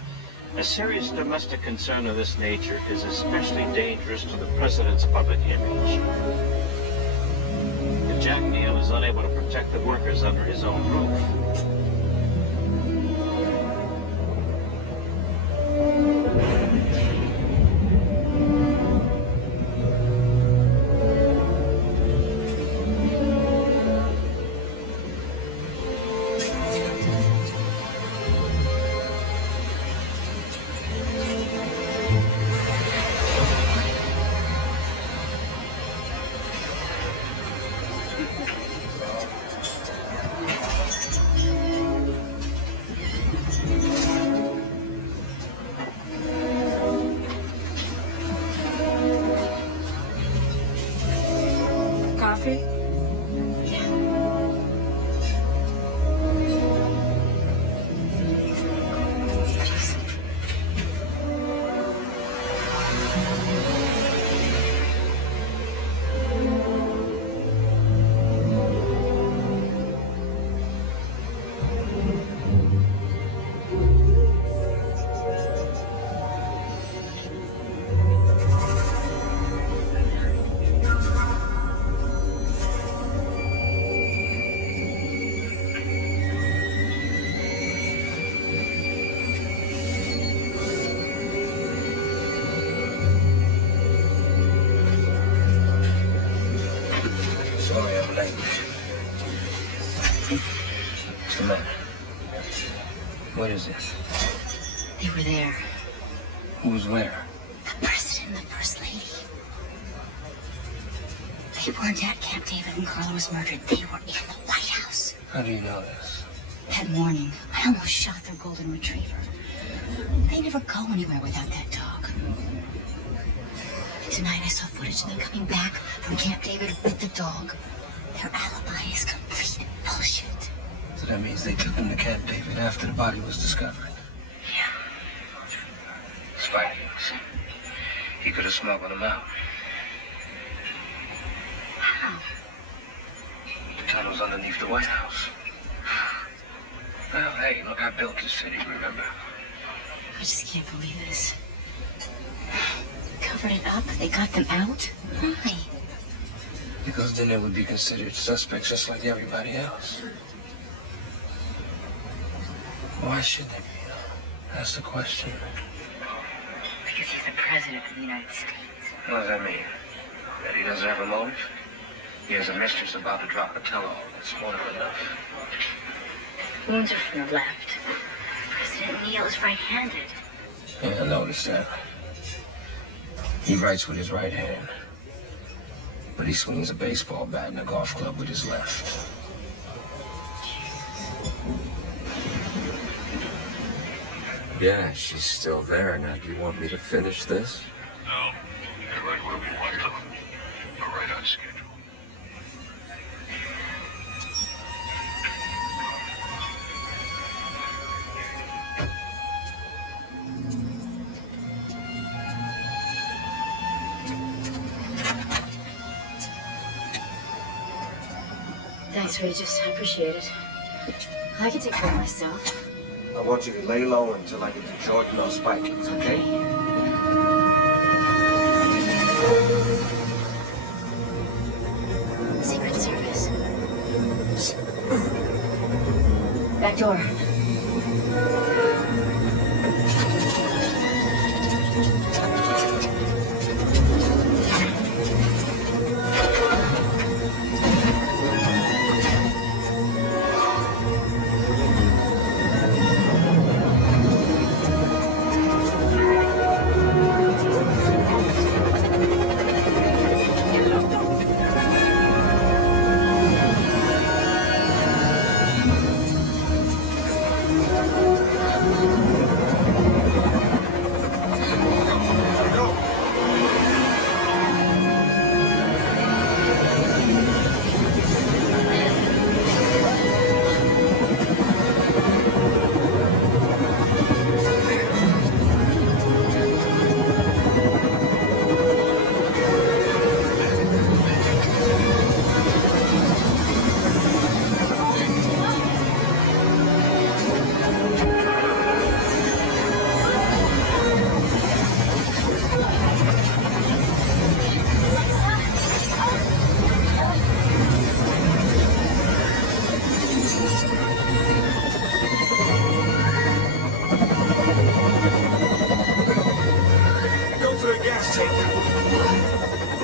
a serious domestic concern of this nature is especially dangerous to the president's public image. If Jack Neal is unable to protect the workers under his own roof, What is it? They were there. Who's where? The president and the first lady. They weren't at Camp David when Carla was murdered. They were in the White House. How do you know this? That morning, I almost shot their golden retriever. They never go anywhere without that dog. Tonight I saw footage of them coming back from Camp David with the dog. Their alibi is complete bullshit. So that means they took him to Camp David after the body was discovered? Yeah. Spidey, he could have smuggled him out. How? The tunnel's underneath the White House. Well, hey, look, I built this city, remember? I just can't believe this. Covered it up? They got them out? Why? Because then they would be considered suspects just like everybody else. Why should they be? That's the question. Because he's the president of the United States. What does that mean? That he doesn't have a motive? He has a mistress about to drop a tell-all. That's more than enough. Wounds are from the left. President Neal is right-handed. Yeah, I noticed that. He writes with his right hand, but he swings a baseball bat in a golf club with his left. Yeah, she's still there. Now, do you want me to finish this? No. You're right where we want them. We're right on schedule. Thanks, Regis. I appreciate it. I can take care of myself. I want you to lay low until I get to Jordan or Spikings, okay? Secret Service. Back door.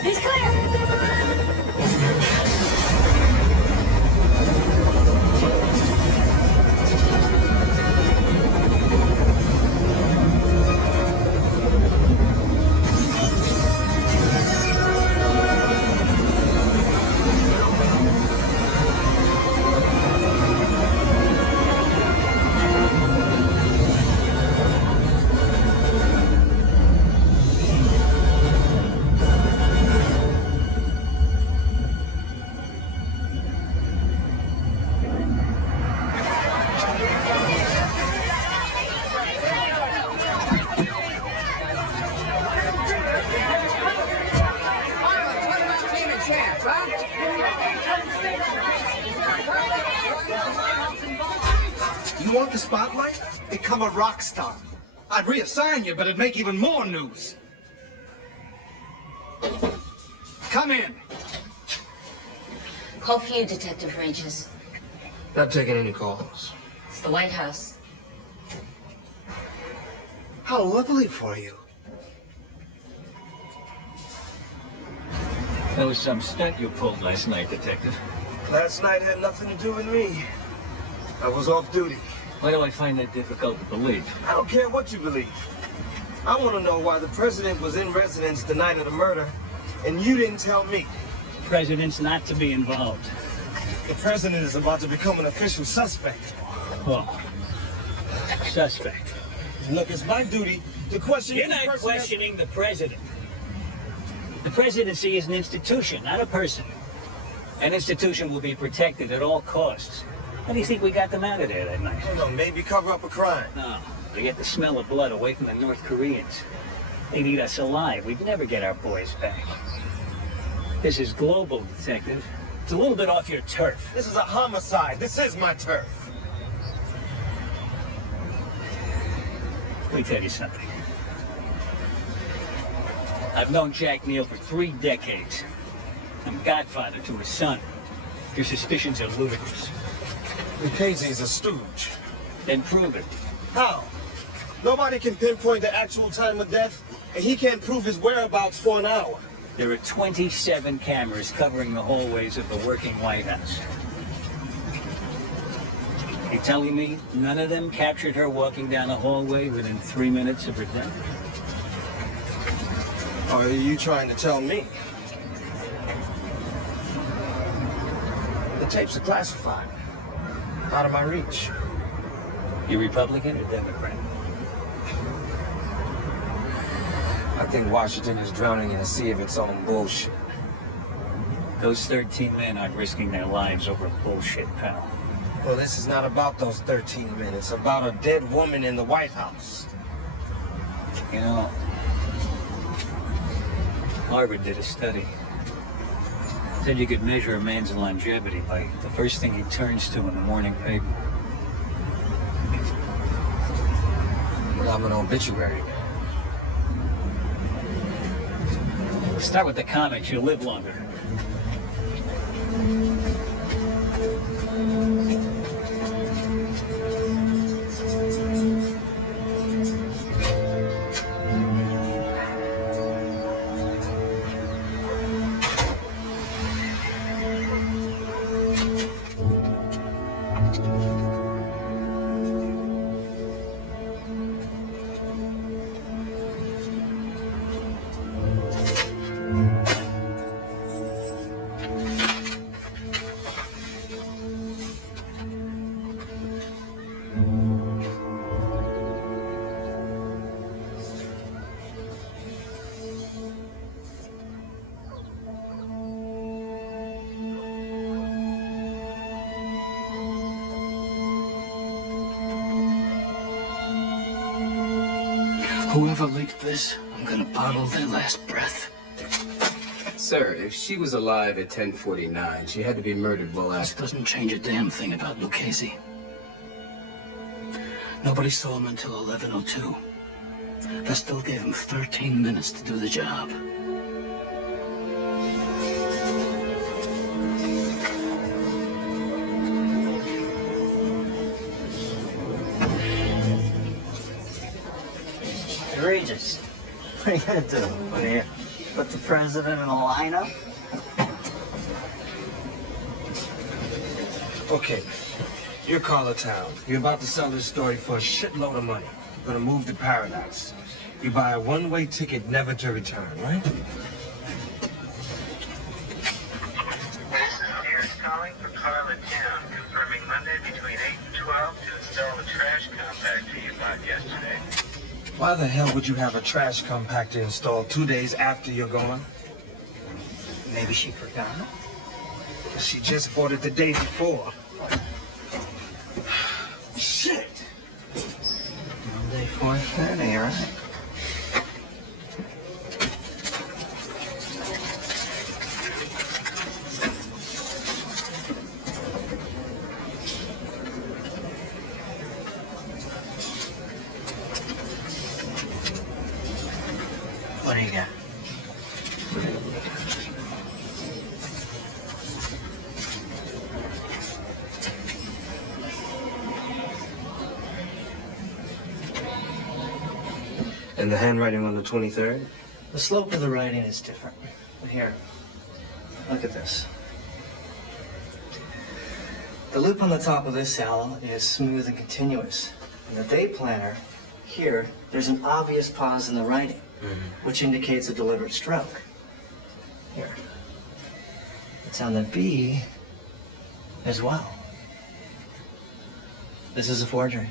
He's clear! You want the spotlight? Become a rock star. I'd reassign you, but it'd make even more news. Come in. Call for you, Detective Regis. Not taking any calls. It's the White House. How lovely for you. That was some stunt you pulled last night, Detective. Last night had nothing to do with me. I was off duty. Why do I find that difficult to believe? I don't care what you believe. I want to know why the president was in residence the night of the murder, and you didn't tell me. President's not to be involved. The president is about to become an official suspect. Oh, suspect. Look, it's my duty to question... You're not questioning the president. The presidency is an institution, not a person. An institution will be protected at all costs. How do you think we got them out of there that night? I don't know, maybe cover up a crime. No, to get the smell of blood away from the North Koreans. They'd eat us alive. We'd never get our boys back. This is global, detective. It's a little bit off your turf. This is a homicide. This is my turf. Let me tell you something. I've known Jack Neal for 3 decades. I'm godfather to his son. Your suspicions are ludicrous. Lucchese's a stooge. Then prove it. How? Nobody can pinpoint the actual time of death, and he can't prove his whereabouts for an hour. There are 27 cameras covering the hallways of the working White House. You telling me none of them captured her walking down the hallway within 3 minutes of her death? Or are you trying to tell me? The tapes are classified. Out of my reach. You Republican or Democrat? I think Washington is drowning in a sea of its own bullshit. Those 13 men aren't risking their lives over bullshit, pal. Well, this is not about those 13 men. It's about a dead woman in the White House. You know, Harvard did a study. Said you could measure a man's longevity by the first thing he turns to in the morning paper. Well, I'm an obituary. Start with the comics, you'll live longer. Whoever leaked this, I'm gonna bottle their last breath. Sir, if she was alive at 10:49, she had to be murdered well This after. doesn't change a damn thing about Lucchese. Nobody saw him until 11:02. That still gave him 13 minutes to do the job. Egregious. What are you gonna do? What are you, put the president in a lineup? Okay, you're Carla Town. You're about to sell this story for a shitload of money. You're gonna move to paradise. You buy a one-way ticket never to return, right? This is Pierce calling for Carla Town, confirming Monday between 8 and 12 to install the trash compactor you bought yesterday. Why the hell would you have a trash compactor installed 2 days after you're gone? Maybe she forgot. She just bought it the day before. Shit! Monday, 4:30, all right. What do you got? And the handwriting on the 23rd? The slope of the writing is different. But here, look at this. The loop on the top of this cell is smooth and continuous. In the day planner, here, there's an obvious pause in the writing, which indicates a deliberate stroke. Here. It's on the B as well. This is a forgery.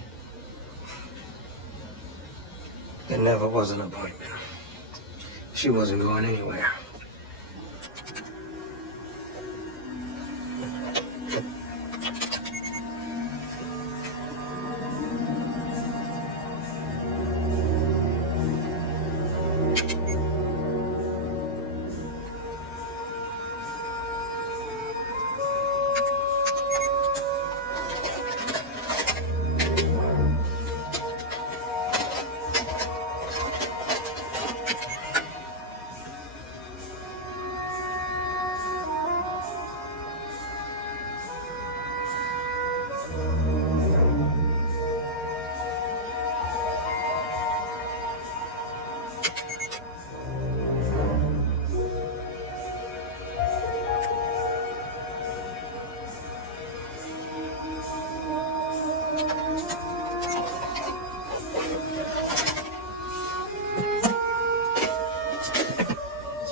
There never was an appointment. She wasn't going anywhere.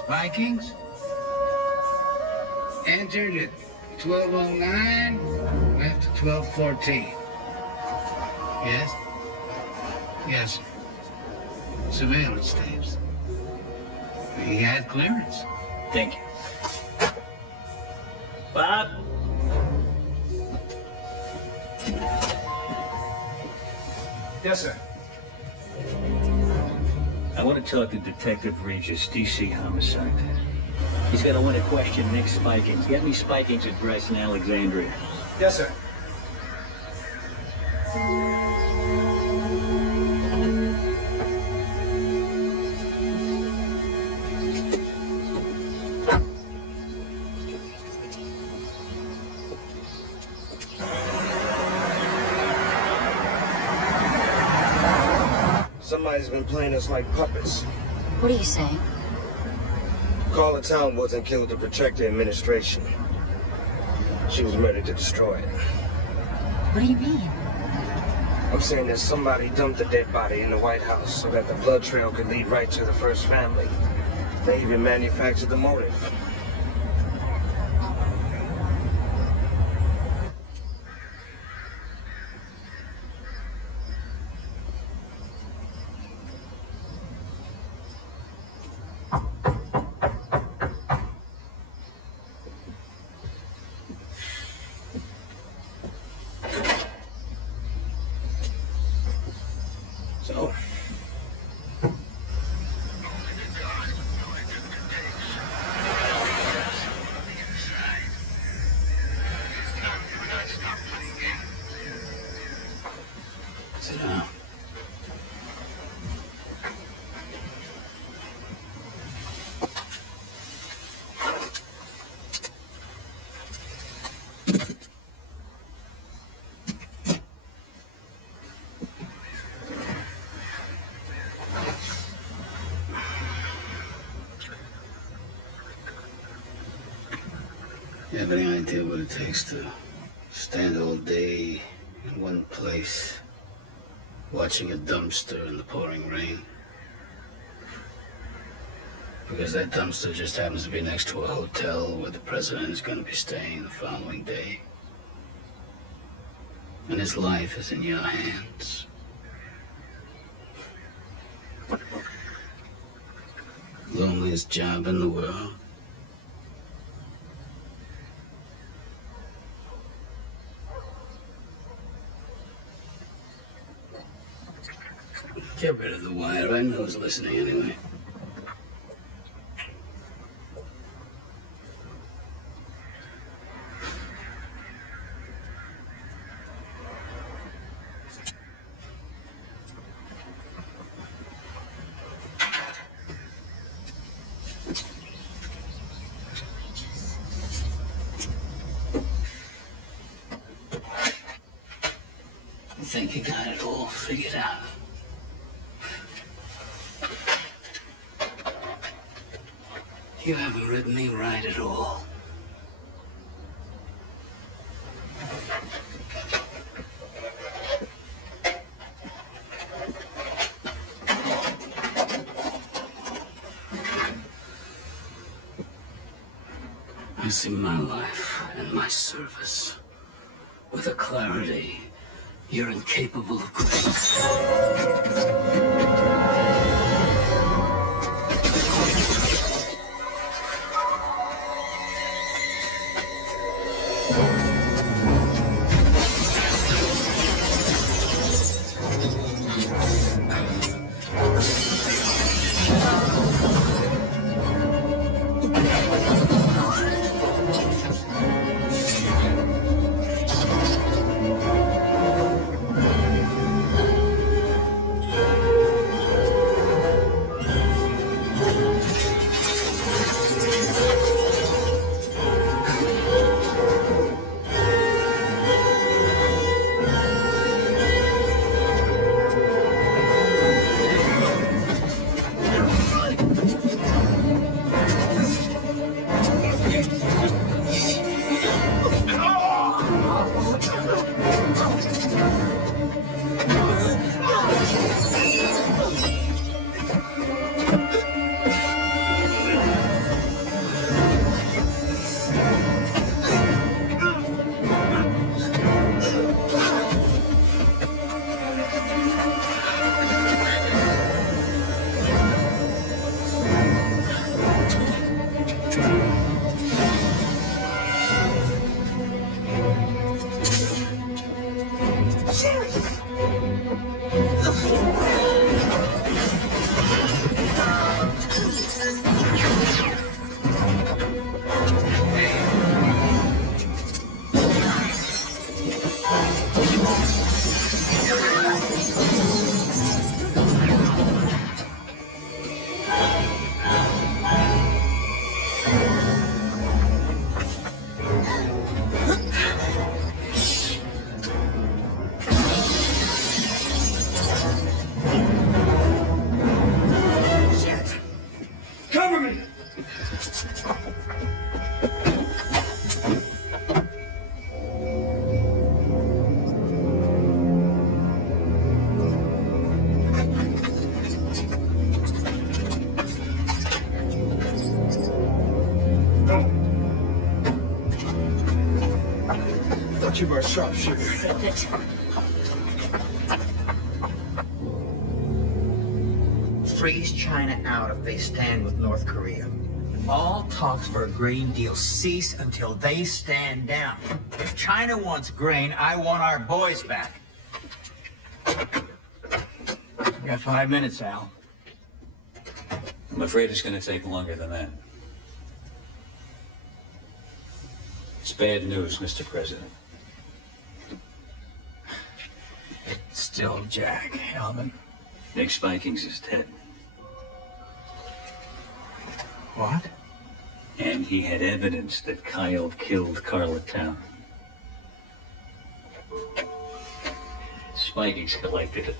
Vikings entered at 12:09, left at 12:14. Yes? Yes. Surveillance tapes. He had clearance. Thank you. Bob? Yes, sir. I want to talk to Detective Regis, DC Homicide. He's got to want to question Nick Spikings. Get me Spikings' address in Alexandria. Yes, sir. Somebody's been playing us like puppets. What are you saying? Carla Town wasn't killed to protect the administration. She was murdered to destroy it. What do you mean? I'm saying that somebody dumped a dead body in the White House so that the blood trail could lead right to the first family. They even manufactured the motive. So, sit down. You have any idea what it takes to stand all day in one place, watching a dumpster in the pouring rain? Because that dumpster just happens to be next to a hotel where the president is going to be staying the following day. And his life is in your hands. Loneliest job in the world. Get rid of the wire. I know who's listening anyway. You think you got it all figured out? You haven't read me right at all. I see my life and my service with a clarity you're incapable of grasping. You were a sharpshooter. Freeze China out if they stand with North Korea. All talks for a grain deal cease until they stand down. If China wants grain, I want our boys back. You got 5 minutes, Al. I'm afraid it's going to take longer than that. It's bad news, Mr. President. Still Jack, Alvin. Nick Spikings is dead. What? And he had evidence that Kyle killed Carla Town. Spikings collected it.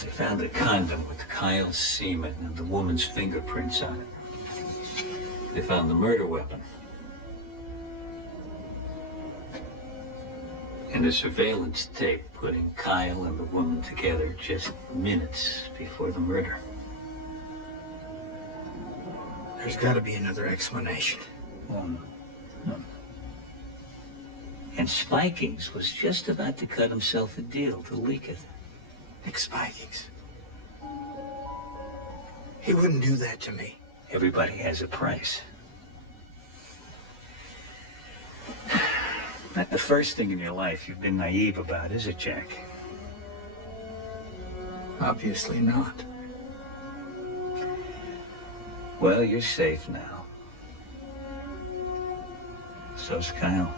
They found a condom with Kyle's semen and the woman's fingerprints on it. They found the murder weapon. And a surveillance tape putting Kyle and the woman together just minutes before the murder. There's got to be another explanation. And Spikings was just about to cut himself a deal to leak it. Nick Spikings. He wouldn't do that to me. Everybody has a price. Not the first thing in your life you've been naive about, is it, Jack? Obviously not. Well, you're safe now. So's Kyle.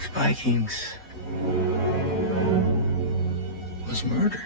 Spikings was murdered.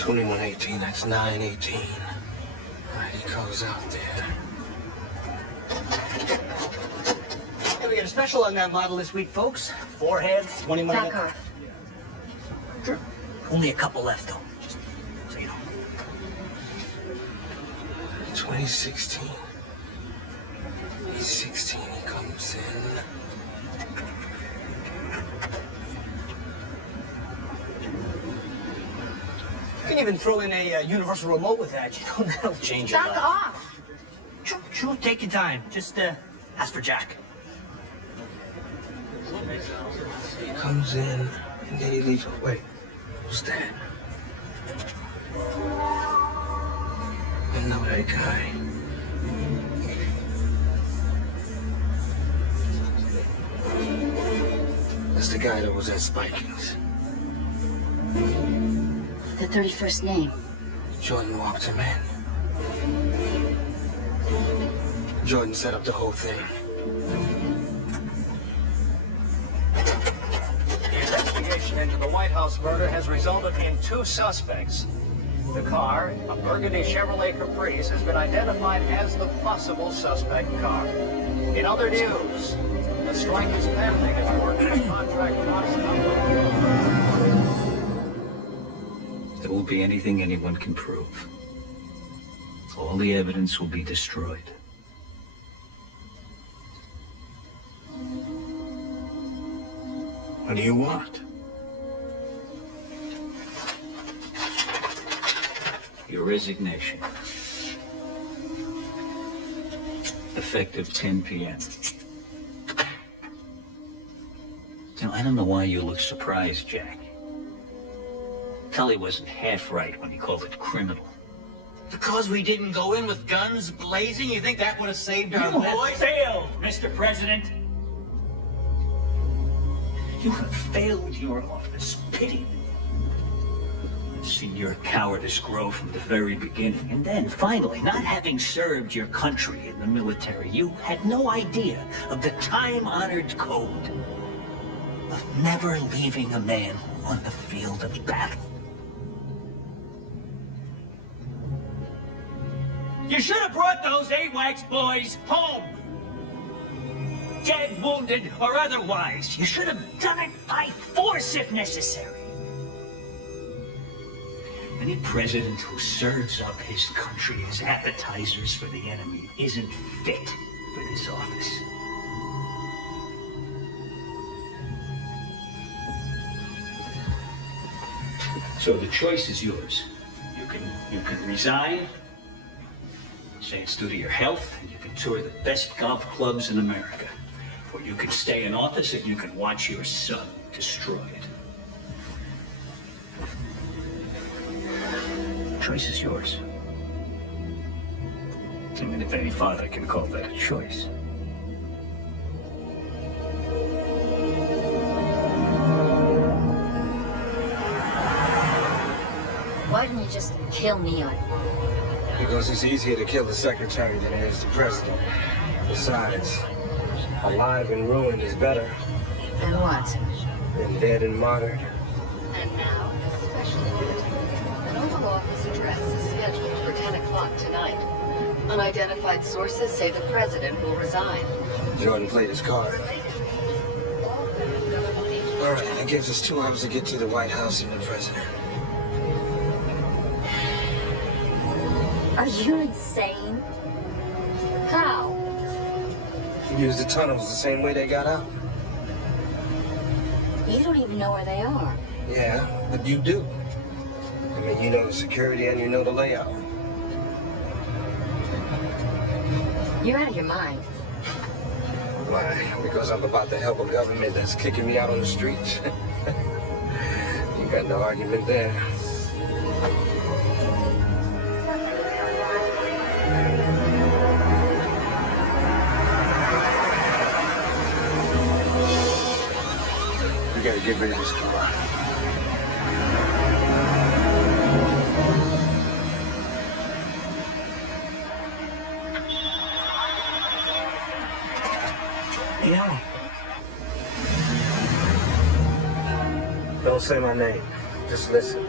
2118, that's 918. Right, he goes out there. Hey, we got a special on that model this week, folks. 4 heads, 21. Back off. Sure. Only a couple left, though. Just so you know. 2016. He's 16, he comes in. You can even throw in a universal remote with that. You know, that'll change your life. Back off. Sure, take your time. Just ask for Jack. He comes in, and then he leaves. Wait, who's that? I know that guy. That's the guy that was at Spikings. The 31st name. Jordan walked him in. Jordan set up the whole thing. The investigation into the White House murder has resulted in 2 suspects. The car, a burgundy Chevrolet Caprice, has been identified as the possible suspect car. In other news, the strike is pending as workers contract costs number. There won't be anything anyone can prove. All the evidence will be destroyed. What do you want? Your resignation. Effective 10 p.m. Now, I don't know why you look surprised, Jack. Tully wasn't half right when he called it criminal. Because we didn't go in with guns blazing, you think that would have saved our You boys? have failed, Mr. President. You have failed your office. Pity. I've seen your cowardice grow from the very beginning. And then, finally, not having served your country in the military, you had no idea of the time-honored code of never leaving a man on the field of battle. You should have brought those AWACS boys home. Dead, wounded, or otherwise. You should have done it by force if necessary. Any president who serves up his country as appetizers for the enemy isn't fit for this office. So the choice is yours. You can resign, say it's due to your health, and you can tour the best golf clubs in America. Or you can stay in office and you can watch your son destroyed. The choice is yours. I mean, if any father can call that a choice. Why didn't you just kill Neil? Because it's easier to kill the secretary than it is the president. Besides, alive and ruined is better Then what? than dead and martyred. And now, a special bulletin. An Oval Office address is scheduled for 10 o'clock tonight. Unidentified sources say the president will resign. Jordan played his card. All right, that gives us 2 hours to get to the White House and the president. Are you insane? How? Use the tunnels the same way they got out. You don't even know where they are. Yeah, but you do. I mean, you know the security and you know the layout. You're out of your mind. Why? Because I'm about to help a government that's kicking me out on the streets. You got no argument there. We gotta get rid of this car. Yeah. Don't say my name. Just listen.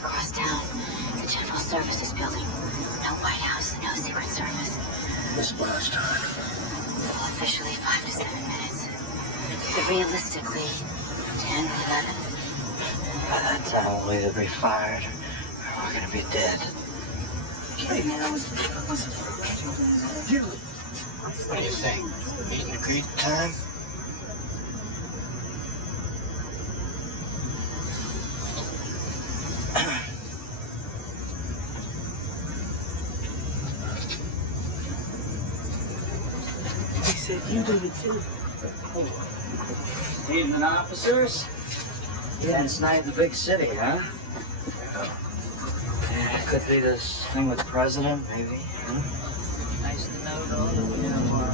across town. The General Services Building. No White House, no Secret Service. What's blast time? Well, officially 5 to 7 minutes. But realistically, 10, 11. By that time, we'll either be fired or we're gonna be dead. Hey, What do you think? Meet and greet time? He said you do it too. Evening, officers. Yeah, it's night in the big city, huh? Yeah, it could be this thing with the president, maybe. Huh? Nice to know, though, that we have our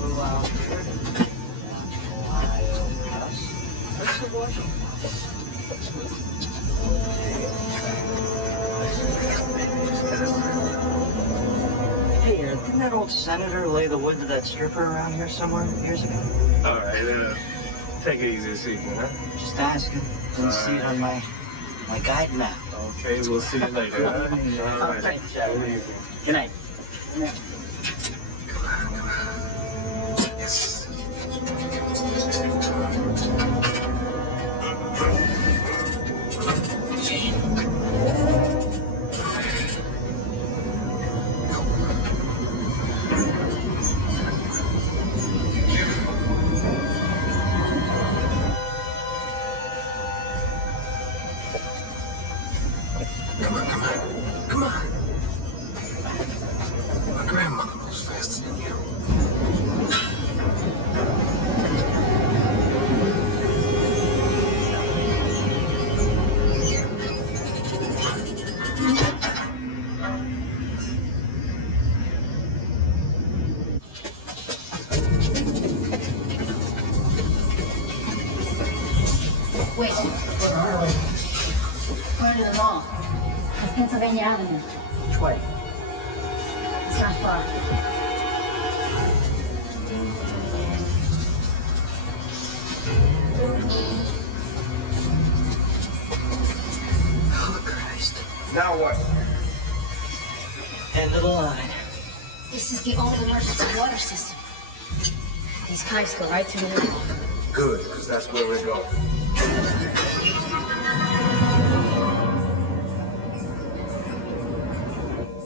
blue outfit. What's the Washington? Hey, didn't that old senator lay the wood to that stripper around here somewhere years ago? All right, take it easy this evening, huh? Just asking. Didn't see it on my guide map. Okay, we'll see you later. All right. Good night. Yes. Come on. My grandmother moves faster than you. Wait. Going to the mall. It's Pennsylvania Avenue. Which way? It's not far. Oh, Christ. Now what? End of the line. This is the old emergency water system. These pipes go right through the wall. Good, because that's where we're going.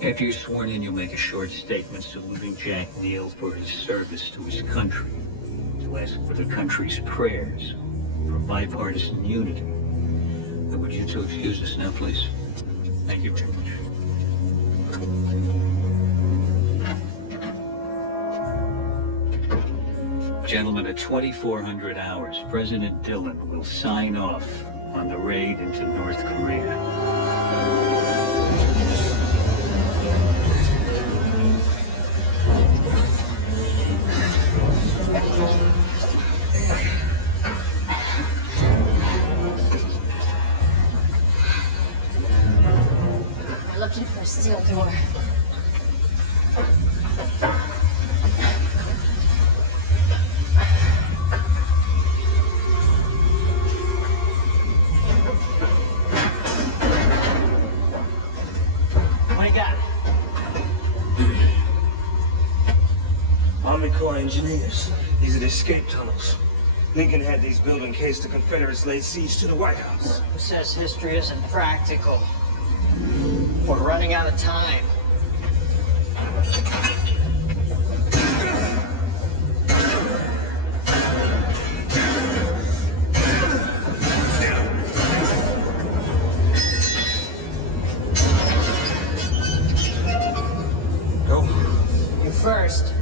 After you're sworn in, you'll make a short statement saluting Jack Neal for his service to his country. To ask for the country's prayers for bipartisan unity. Would you two excuse us now, please? Thank you very much. Gentlemen, at 2400 hours, President Dillon will sign off on the raid into North Korea. We're looking for a steel door. Army Corps engineers. These are the escape tunnels. Lincoln had these built in case the Confederates laid siege to the White House. Who says history isn't practical? We're running out of time. Go. You first.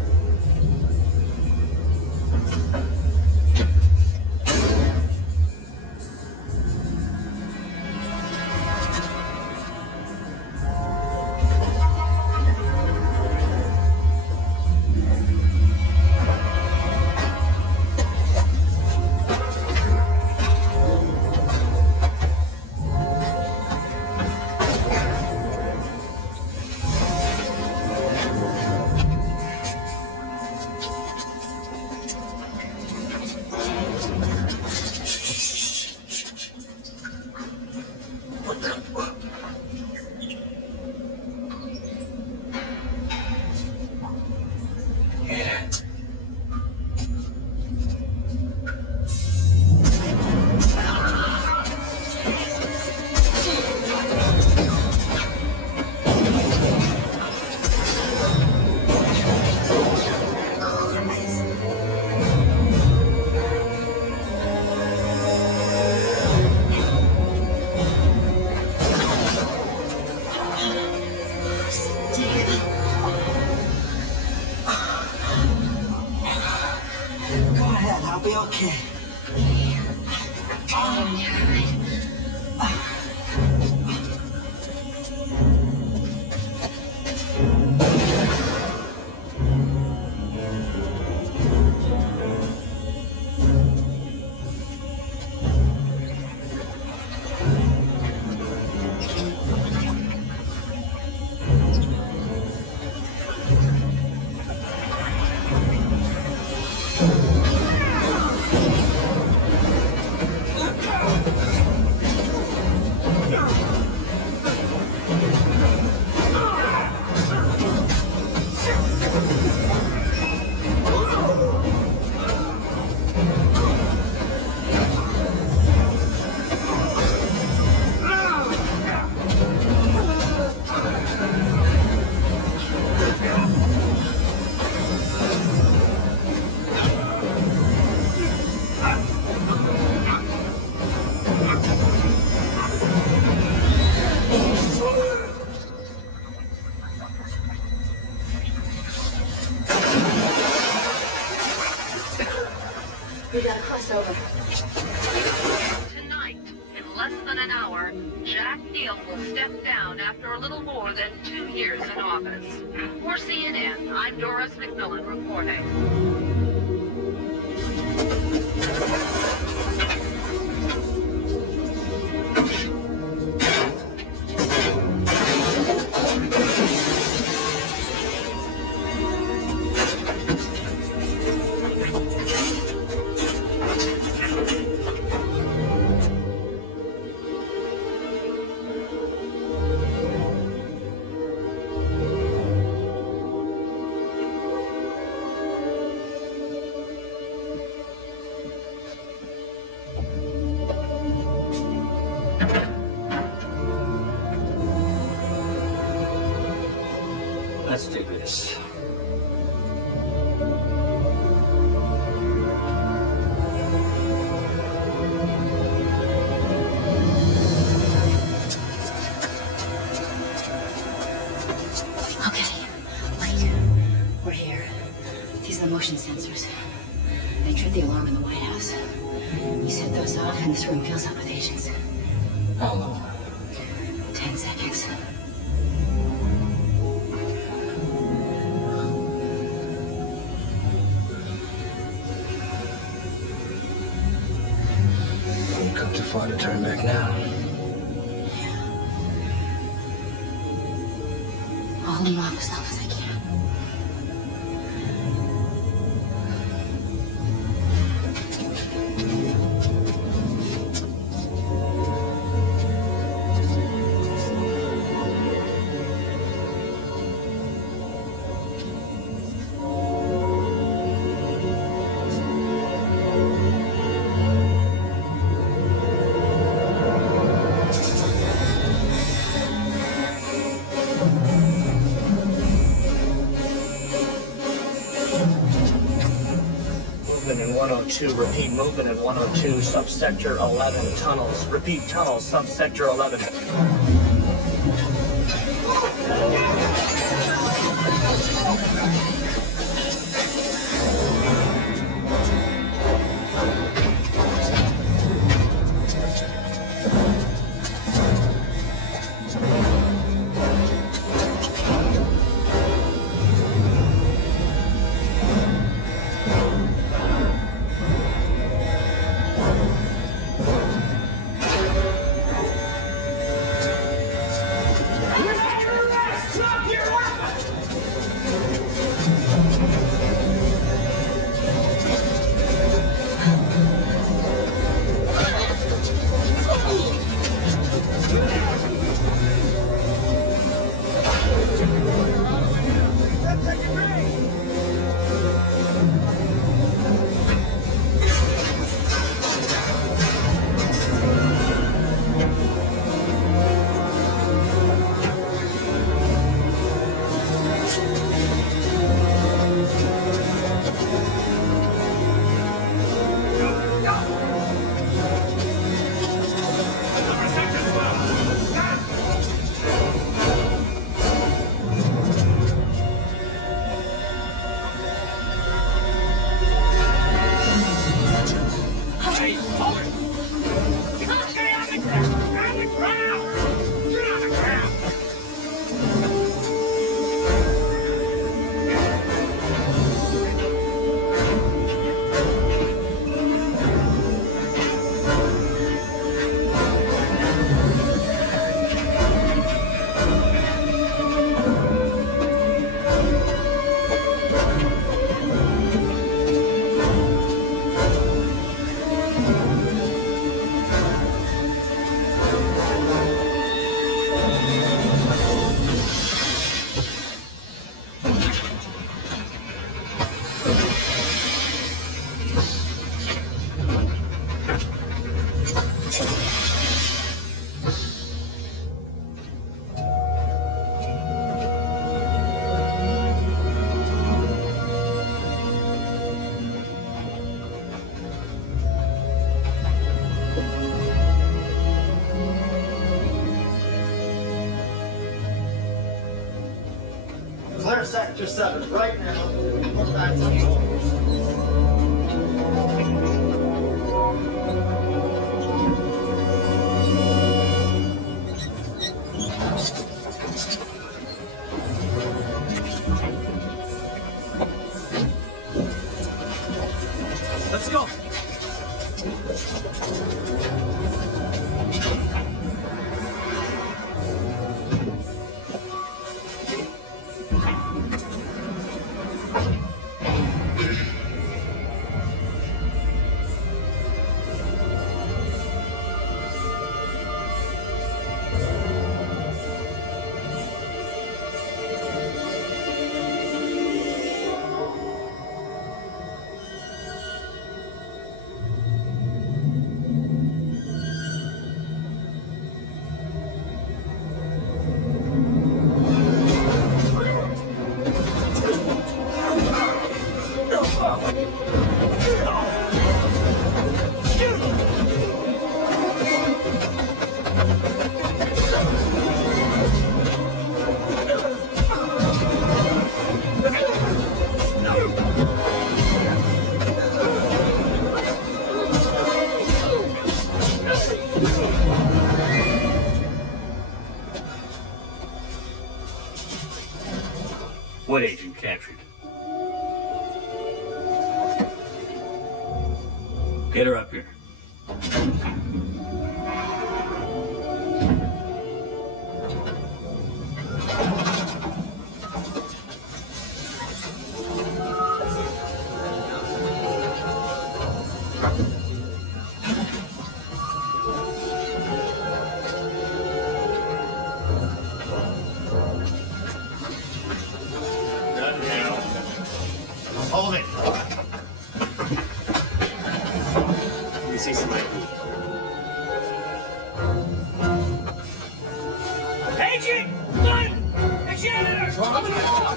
Okay. Get in there. We got a crossover. Tonight, in less than an hour, Jack Neal will step down after a little more than 2 years in office. For CNN, I'm Doris McMillan reporting. Let's do this. Okay, wait. We're here. These are the motion sensors. They trip the alarm in the White House. You set those off and this room fills up with agents. How long? 10 seconds. You've come too far to turn back now. I'll hold them off as long as I can. Movement in 102, repeat movement in 102, subsector 11 tunnels. Repeat tunnels, subsector 11. Clear Sector 7 right now. We're back to the orders. Let's go. What agent captured? Get her up here. Hold it. Let me see some ID. Agent! One! The janitor! Coming along!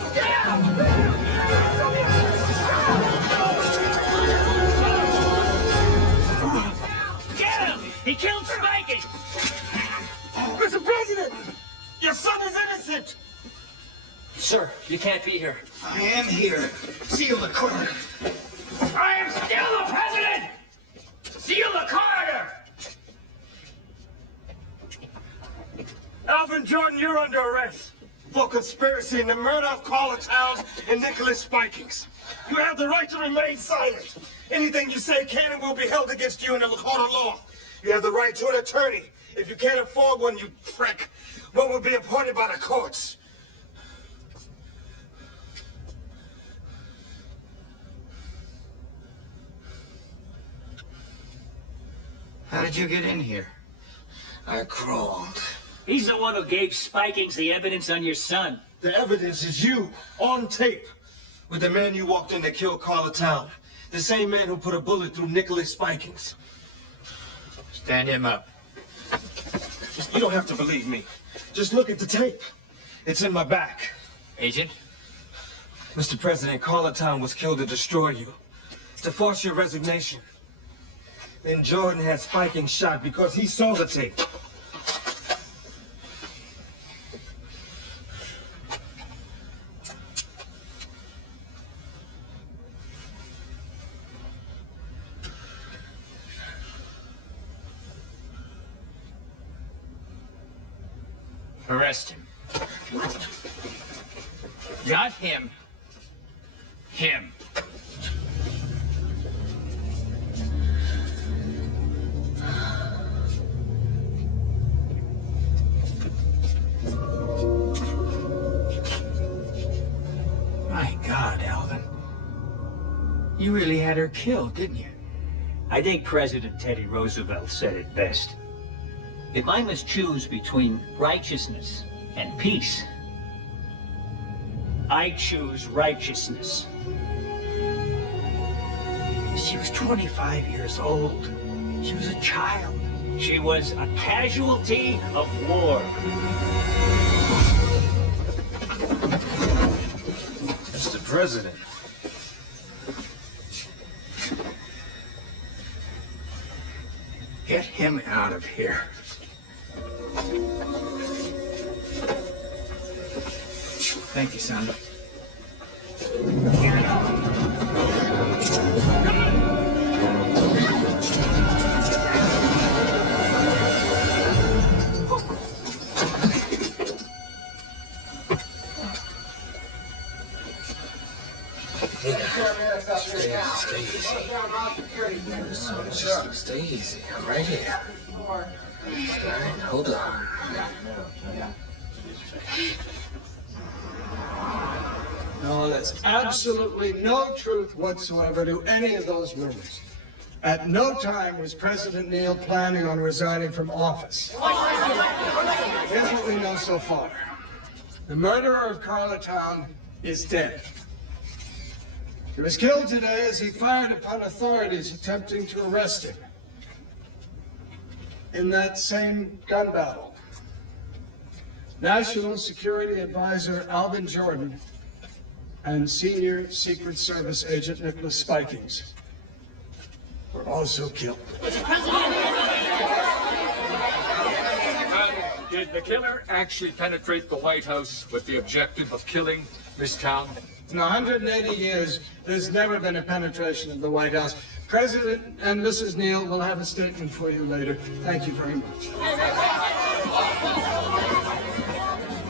Get him! He killed Spiky! Mr. President! Your son is innocent! Sir, you can't be here. I am here. Seal the corner. I am still the president! Seal the corridor! Alvin Jordan, you're under arrest for conspiracy in the murder of Carla Towns and Nicholas Spikings. You have the right to remain silent. Anything you say can and will be held against you in the court of law. You have the right to an attorney. If you can't afford one, you prick, one will be appointed by the courts. How did you get in here? I crawled. He's the one who gave Spikings the evidence on your son. The evidence is you, on tape, with the man you walked in that killed Carla Town. The same man who put a bullet through Nicholas Spikings. Stand him up. You don't have to believe me. Just look at the tape. It's in my back. Agent? Mr. President, Carla Town was killed to destroy you, to force your resignation. Then Jordan had Spiking shot because he saw the tape. Arrest him. Not him. Him. My God, Alvin. You really had her killed, didn't you? I think President Teddy Roosevelt said it best. If I must choose between righteousness and peace, I choose righteousness. She was 25 years old. She was a child. She was a casualty of war. Mr. President. Get him out of here. Thank you, son. Stay easy. I'm right here. All right, hold on. No, there's absolutely no truth whatsoever to any of those rumors. At no time was President Neal planning on resigning from office. Here's what we know so far. The murderer of Carlatown is dead. He was killed today as he fired upon authorities attempting to arrest him. In that same gun battle, National Security Advisor Alvin Jordan and Senior Secret Service Agent Nicholas Spikings were also killed. Did the killer actually penetrate the White House with the objective of killing Miss Town? In 180 years, there's never been a penetration of the White House. President and Mrs. Neal will have a statement for you later. Thank you very much.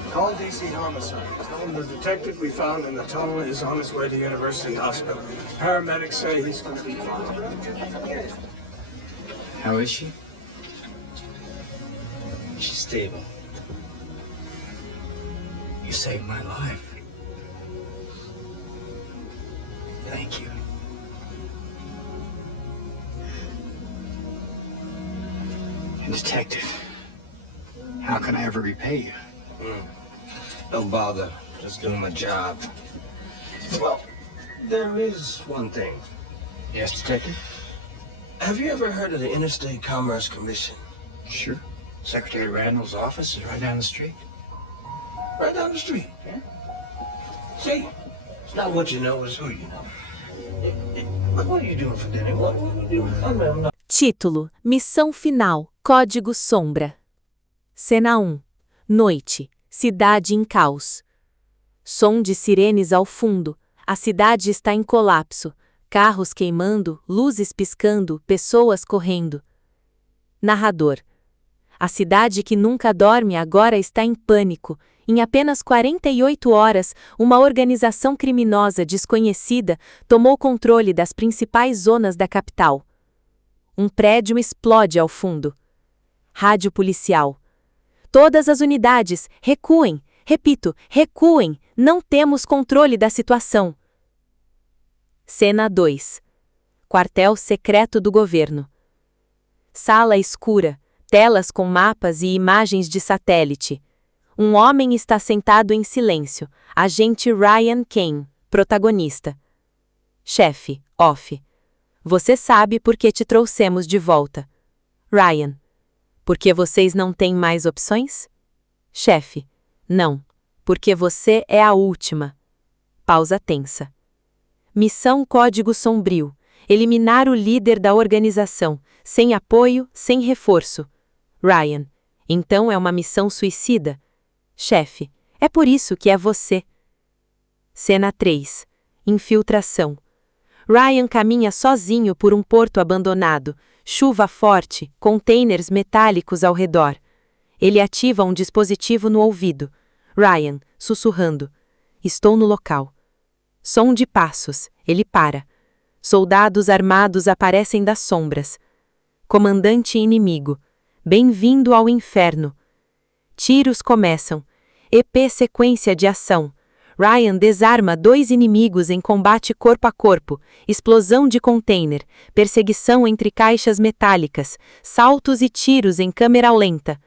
Call DC Homicide. Tell them the detective we found in the tunnel is on his way to University Hospital. Paramedics say he's going to be fine. How is she? She's stable. You saved my life. Thank you. And Detective, how can I ever repay you? Don't bother. Just doing my job. Well, there is one thing. Yes, Detective? Have you ever heard of the Interstate Commerce Commission? Sure. Secretary Randall's office is right down the street. Right down the street? Yeah. See, it's not what you know, it's who you know. What are you doing for dinner? What are you doing? I'm not... Título: Missão Final, Código Sombra. Cena 1. Noite. Cidade em caos. Som de sirenes ao fundo. A cidade está em colapso. Carros queimando, luzes piscando, pessoas correndo. Narrador. A cidade que nunca dorme agora está em pânico. Em apenas 48 horas, uma organização criminosa desconhecida tomou controle das principais zonas da capital. Um prédio explode ao fundo. Rádio policial. Todas as unidades, recuem. Repito, recuem. Não temos controle da situação. Cena 2. Quartel secreto do governo. Sala escura. Telas com mapas e imagens de satélite. Um homem está sentado em silêncio. Agente Ryan Kane, protagonista. Chefe, off. Você sabe por que te trouxemos de volta. Ryan. Porque vocês não têm mais opções? Chefe. Não. Porque você é a última. Pausa tensa. Missão Código Sombrio. Eliminar o líder da organização. Sem apoio, sem reforço. Ryan. Então é uma missão suicida? Chefe. É por isso que é você. Cena 3. Infiltração. Ryan caminha sozinho por um porto abandonado. Chuva forte, containers metálicos ao redor. Ele ativa um dispositivo no ouvido. Ryan, sussurrando. Estou no local. Som de passos. Ele para. Soldados armados aparecem das sombras. Comandante inimigo. Bem-vindo ao inferno. Tiros começam. EP sequência de ação. Ryan desarma 2 inimigos em combate corpo a corpo, explosão de container, perseguição entre caixas metálicas, saltos e tiros em câmera lenta.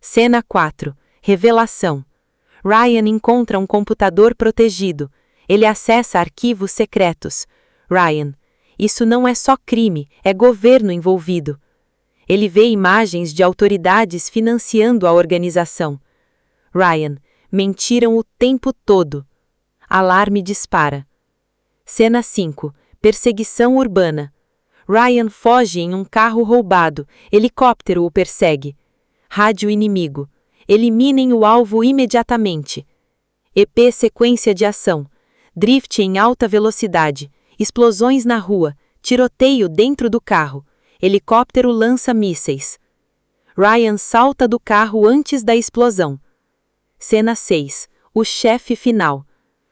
Cena 4. Revelação. Ryan encontra um computador protegido. Ele acessa arquivos secretos. Ryan. Isso não é só crime, é governo envolvido. Ele vê imagens de autoridades financiando a organização. Ryan. Mentiram o tempo todo. Alarme dispara. Cena 5. Perseguição urbana. Ryan foge em um carro roubado. Helicóptero o persegue. Rádio inimigo. Eliminem o alvo imediatamente. EP sequência de ação. Drift em alta velocidade. Explosões na rua. Tiroteio dentro do carro. Helicóptero lança mísseis. Ryan salta do carro antes da explosão. Cena 6. O chefe final.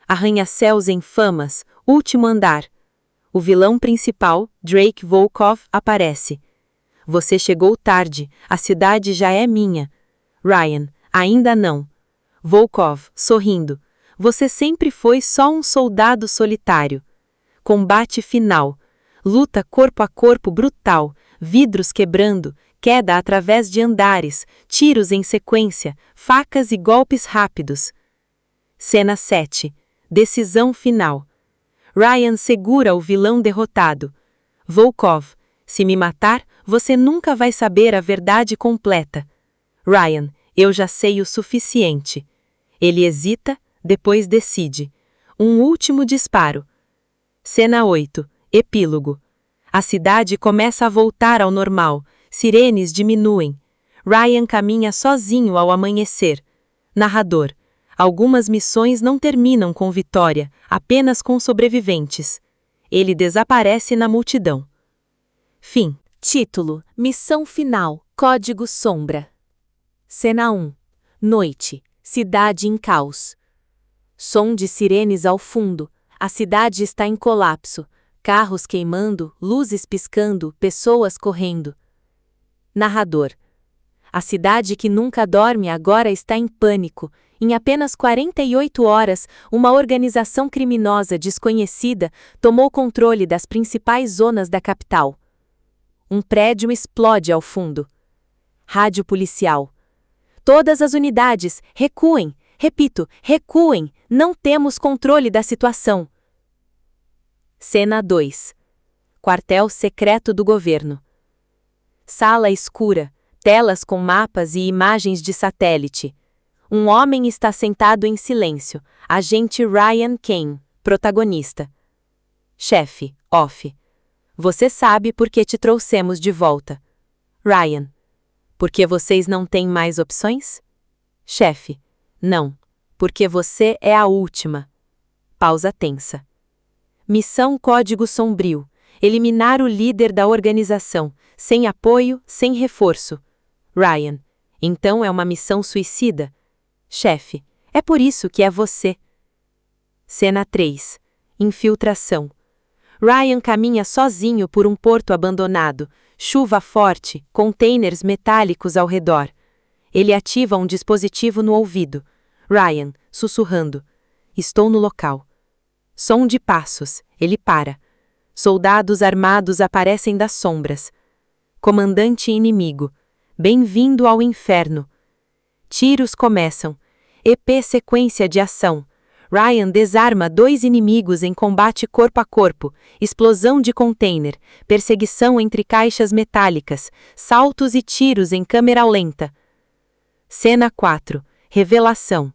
Arranha-céus em famas. Último andar. O vilão principal, Drake Volkov, aparece. Você chegou tarde. A cidade já é minha. Ryan. Ainda não. Volkov, sorrindo. Você sempre foi só um soldado solitário. Combate final. Luta corpo a corpo brutal. Vidros quebrando. Queda através de andares, tiros em sequência, facas e golpes rápidos. Cena 7. Decisão final. Ryan segura o vilão derrotado. Volkov. Se me matar, você nunca vai saber a verdade completa. Ryan. Eu já sei o suficiente. Ele hesita, depois decide. Um último disparo. Cena 8. Epílogo. A cidade começa a voltar ao normal. Sirenes diminuem. Ryan caminha sozinho ao amanhecer. Narrador. Algumas missões não terminam com vitória, apenas com sobreviventes. Ele desaparece na multidão. Fim. Título: Missão Final. Código Sombra. Cena 1. Noite. Cidade em caos. Som de sirenes ao fundo. A cidade está em colapso. Carros queimando, luzes piscando, pessoas correndo. Narrador. A cidade que nunca dorme agora está em pânico. Em apenas 48 horas, uma organização criminosa desconhecida tomou controle das principais zonas da capital. Um prédio explode ao fundo. Rádio policial. Todas as unidades, recuem. Repito, recuem. Não temos controle da situação. Cena 2. Quartel secreto do governo. Sala escura, telas com mapas e imagens de satélite. Um homem está sentado em silêncio. Agente Ryan Kane, protagonista. Chefe, off. Você sabe por que te trouxemos de volta. Ryan. Porque vocês não têm mais opções? Chefe. Não. Porque você é a última. Pausa tensa. Missão Código Sombrio. Eliminar o líder da organização. Sem apoio, sem reforço. Ryan. Então é uma missão suicida? Chefe. É por isso que é você. Cena 3. Infiltração. Ryan caminha sozinho por um porto abandonado. Chuva forte, containers metálicos ao redor. Ele ativa um dispositivo no ouvido. Ryan, sussurrando. Estou no local. Som de passos. Ele para. Soldados armados aparecem das sombras. Comandante inimigo. Bem-vindo ao inferno. Tiros começam. EP sequência de ação. Ryan desarma 2 inimigos em combate corpo a corpo, explosão de container, perseguição entre caixas metálicas, saltos e tiros em câmera lenta. Cena 4. Revelação.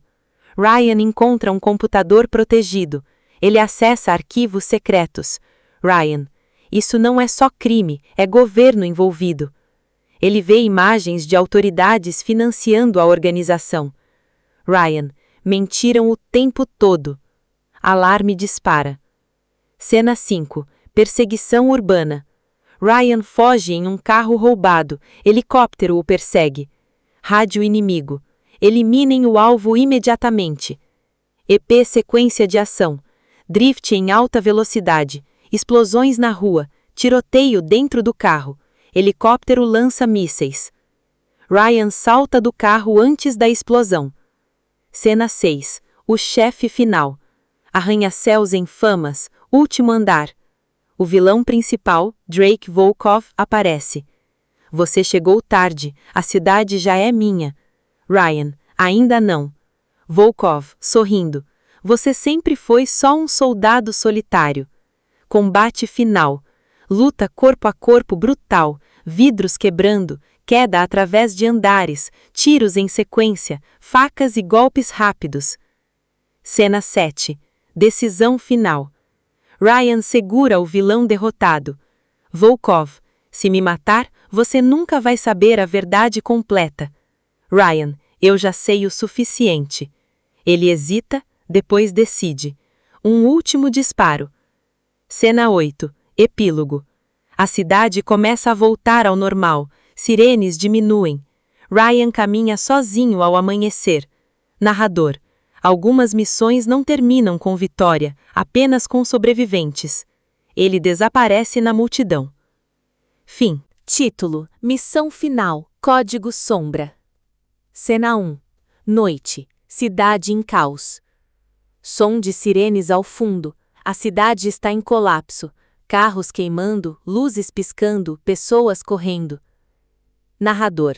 Ryan encontra um computador protegido. Ele acessa arquivos secretos. Ryan. Isso não é só crime, é governo envolvido. Ele vê imagens de autoridades financiando a organização. Ryan. Mentiram o tempo todo. Alarme dispara. Cena 5. Perseguição urbana. Ryan foge em um carro roubado. Helicóptero o persegue. Rádio inimigo. Eliminem o alvo imediatamente. EP sequência de ação. Drift em alta velocidade. Explosões na rua. Tiroteio dentro do carro. Helicóptero lança mísseis. Ryan salta do carro antes da explosão. Cena 6. O chefe final. Arranha-céus em famas. Último andar. O vilão principal, Drake Volkov, aparece. Você chegou tarde, a cidade já é minha. Ryan, ainda não. Volkov, sorrindo. Você sempre foi só um soldado solitário. Combate final. Luta corpo a corpo brutal, vidros quebrando, queda através de andares, tiros em sequência, facas e golpes rápidos. Cena 7. Decisão final. Ryan segura o vilão derrotado. Volkov, se me matar, você nunca vai saber a verdade completa. Ryan, eu já sei o suficiente. Ele hesita, depois decide. Um último disparo. Cena 8. Epílogo. A cidade começa a voltar ao normal. Sirenes diminuem. Ryan caminha sozinho ao amanhecer. Narrador. Algumas missões não terminam com vitória, apenas com sobreviventes. Ele desaparece na multidão. Fim. Título: Missão Final, Código Sombra. Cena 1. Noite. Cidade em caos. Som de sirenes ao fundo. A cidade está em colapso. Carros queimando, luzes piscando, pessoas correndo. Narrador.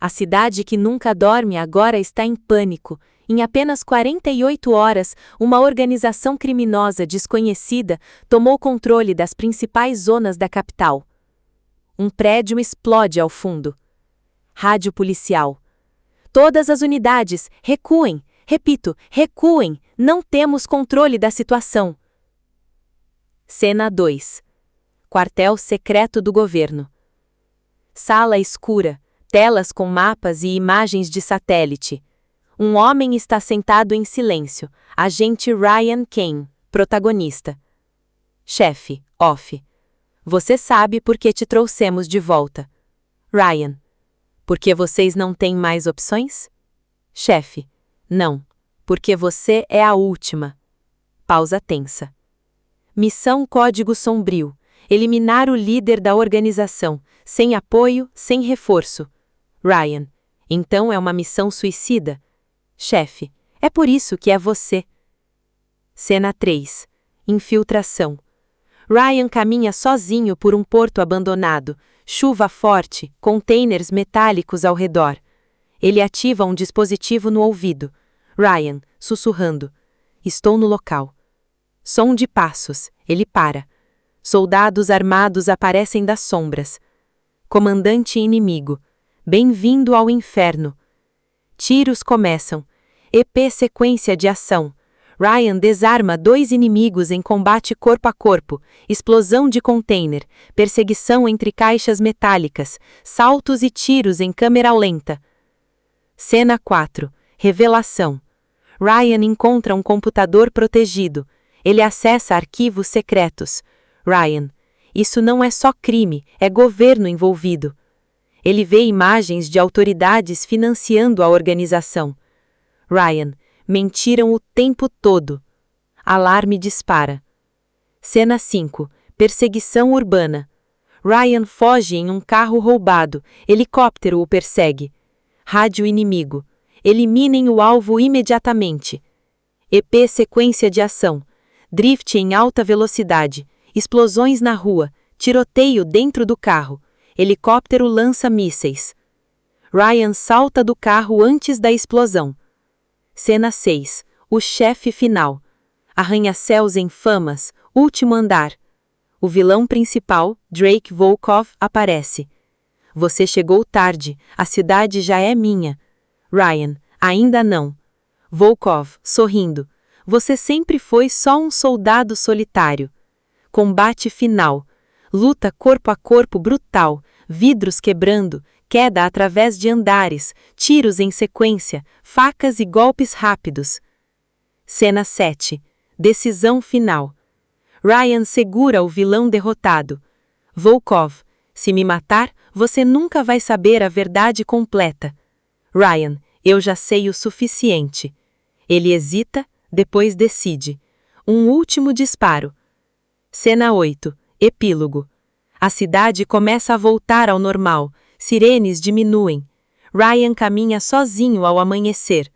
A cidade que nunca dorme agora está em pânico. Em apenas 48 horas, uma organização criminosa desconhecida tomou controle das principais zonas da capital. Um prédio explode ao fundo. Rádio policial. Todas as unidades, recuem. Repito, recuem. Não temos controle da situação. Cena 2. Quartel secreto do governo. Sala escura. Telas com mapas e imagens de satélite. Um homem está sentado em silêncio. Agente Ryan Kane, protagonista. Chefe, off. Você sabe por que te trouxemos de volta. Ryan. Porque vocês não têm mais opções? Chefe. Não. Porque você é a última. Pausa tensa. Missão Código Sombrio. Eliminar o líder da organização. Sem apoio, sem reforço. Ryan. Então é uma missão suicida? Chefe. É por isso que é você. Cena 3. Infiltração. Ryan caminha sozinho por um porto abandonado. Chuva forte, containers metálicos ao redor. Ele ativa um dispositivo no ouvido. Ryan, sussurrando. Estou no local. Som de passos. Ele para. Soldados armados aparecem das sombras. Comandante inimigo. Bem-vindo ao inferno. Tiros começam. EP sequência de ação. Ryan desarma 2 inimigos em combate corpo a corpo, explosão de container, perseguição entre caixas metálicas, saltos e tiros em câmera lenta. Cena 4. Revelação. Ryan encontra um computador protegido. Ele acessa arquivos secretos. Ryan. Isso não é só crime, é governo envolvido. Ele vê imagens de autoridades financiando a organização. Ryan. Mentiram o tempo todo. Alarme dispara. Cena 5. Perseguição urbana. Ryan foge em um carro roubado. Helicóptero o persegue. Rádio inimigo. Eliminem o alvo imediatamente. EP sequência de ação. Drift em alta velocidade. Explosões na rua. Tiroteio dentro do carro. Helicóptero lança mísseis. Ryan salta do carro antes da explosão. Cena 6. O chefe final. Arranha-céus em famas. Último andar. O vilão principal, Drake Volkov, aparece. Você chegou tarde. A cidade já é minha. Ryan. Ainda não. Volkov, sorrindo. Você sempre foi só um soldado solitário. Combate final. Luta corpo a corpo brutal. Vidros quebrando. Queda através de andares, tiros em sequência, facas e golpes rápidos. Cena 7. Decisão final. Ryan segura o vilão derrotado. Volkov. Se me matar, você nunca vai saber a verdade completa. Ryan, eu já sei o suficiente. Ele hesita, depois decide. Um último disparo. Cena 8. Epílogo. A cidade começa a voltar ao normal. Sirenes diminuem. Ryan caminha sozinho ao amanhecer.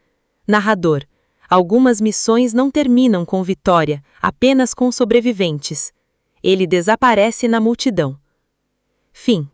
Narrador. Algumas missões não terminam com vitória, apenas com sobreviventes. Ele desaparece na multidão. Fim.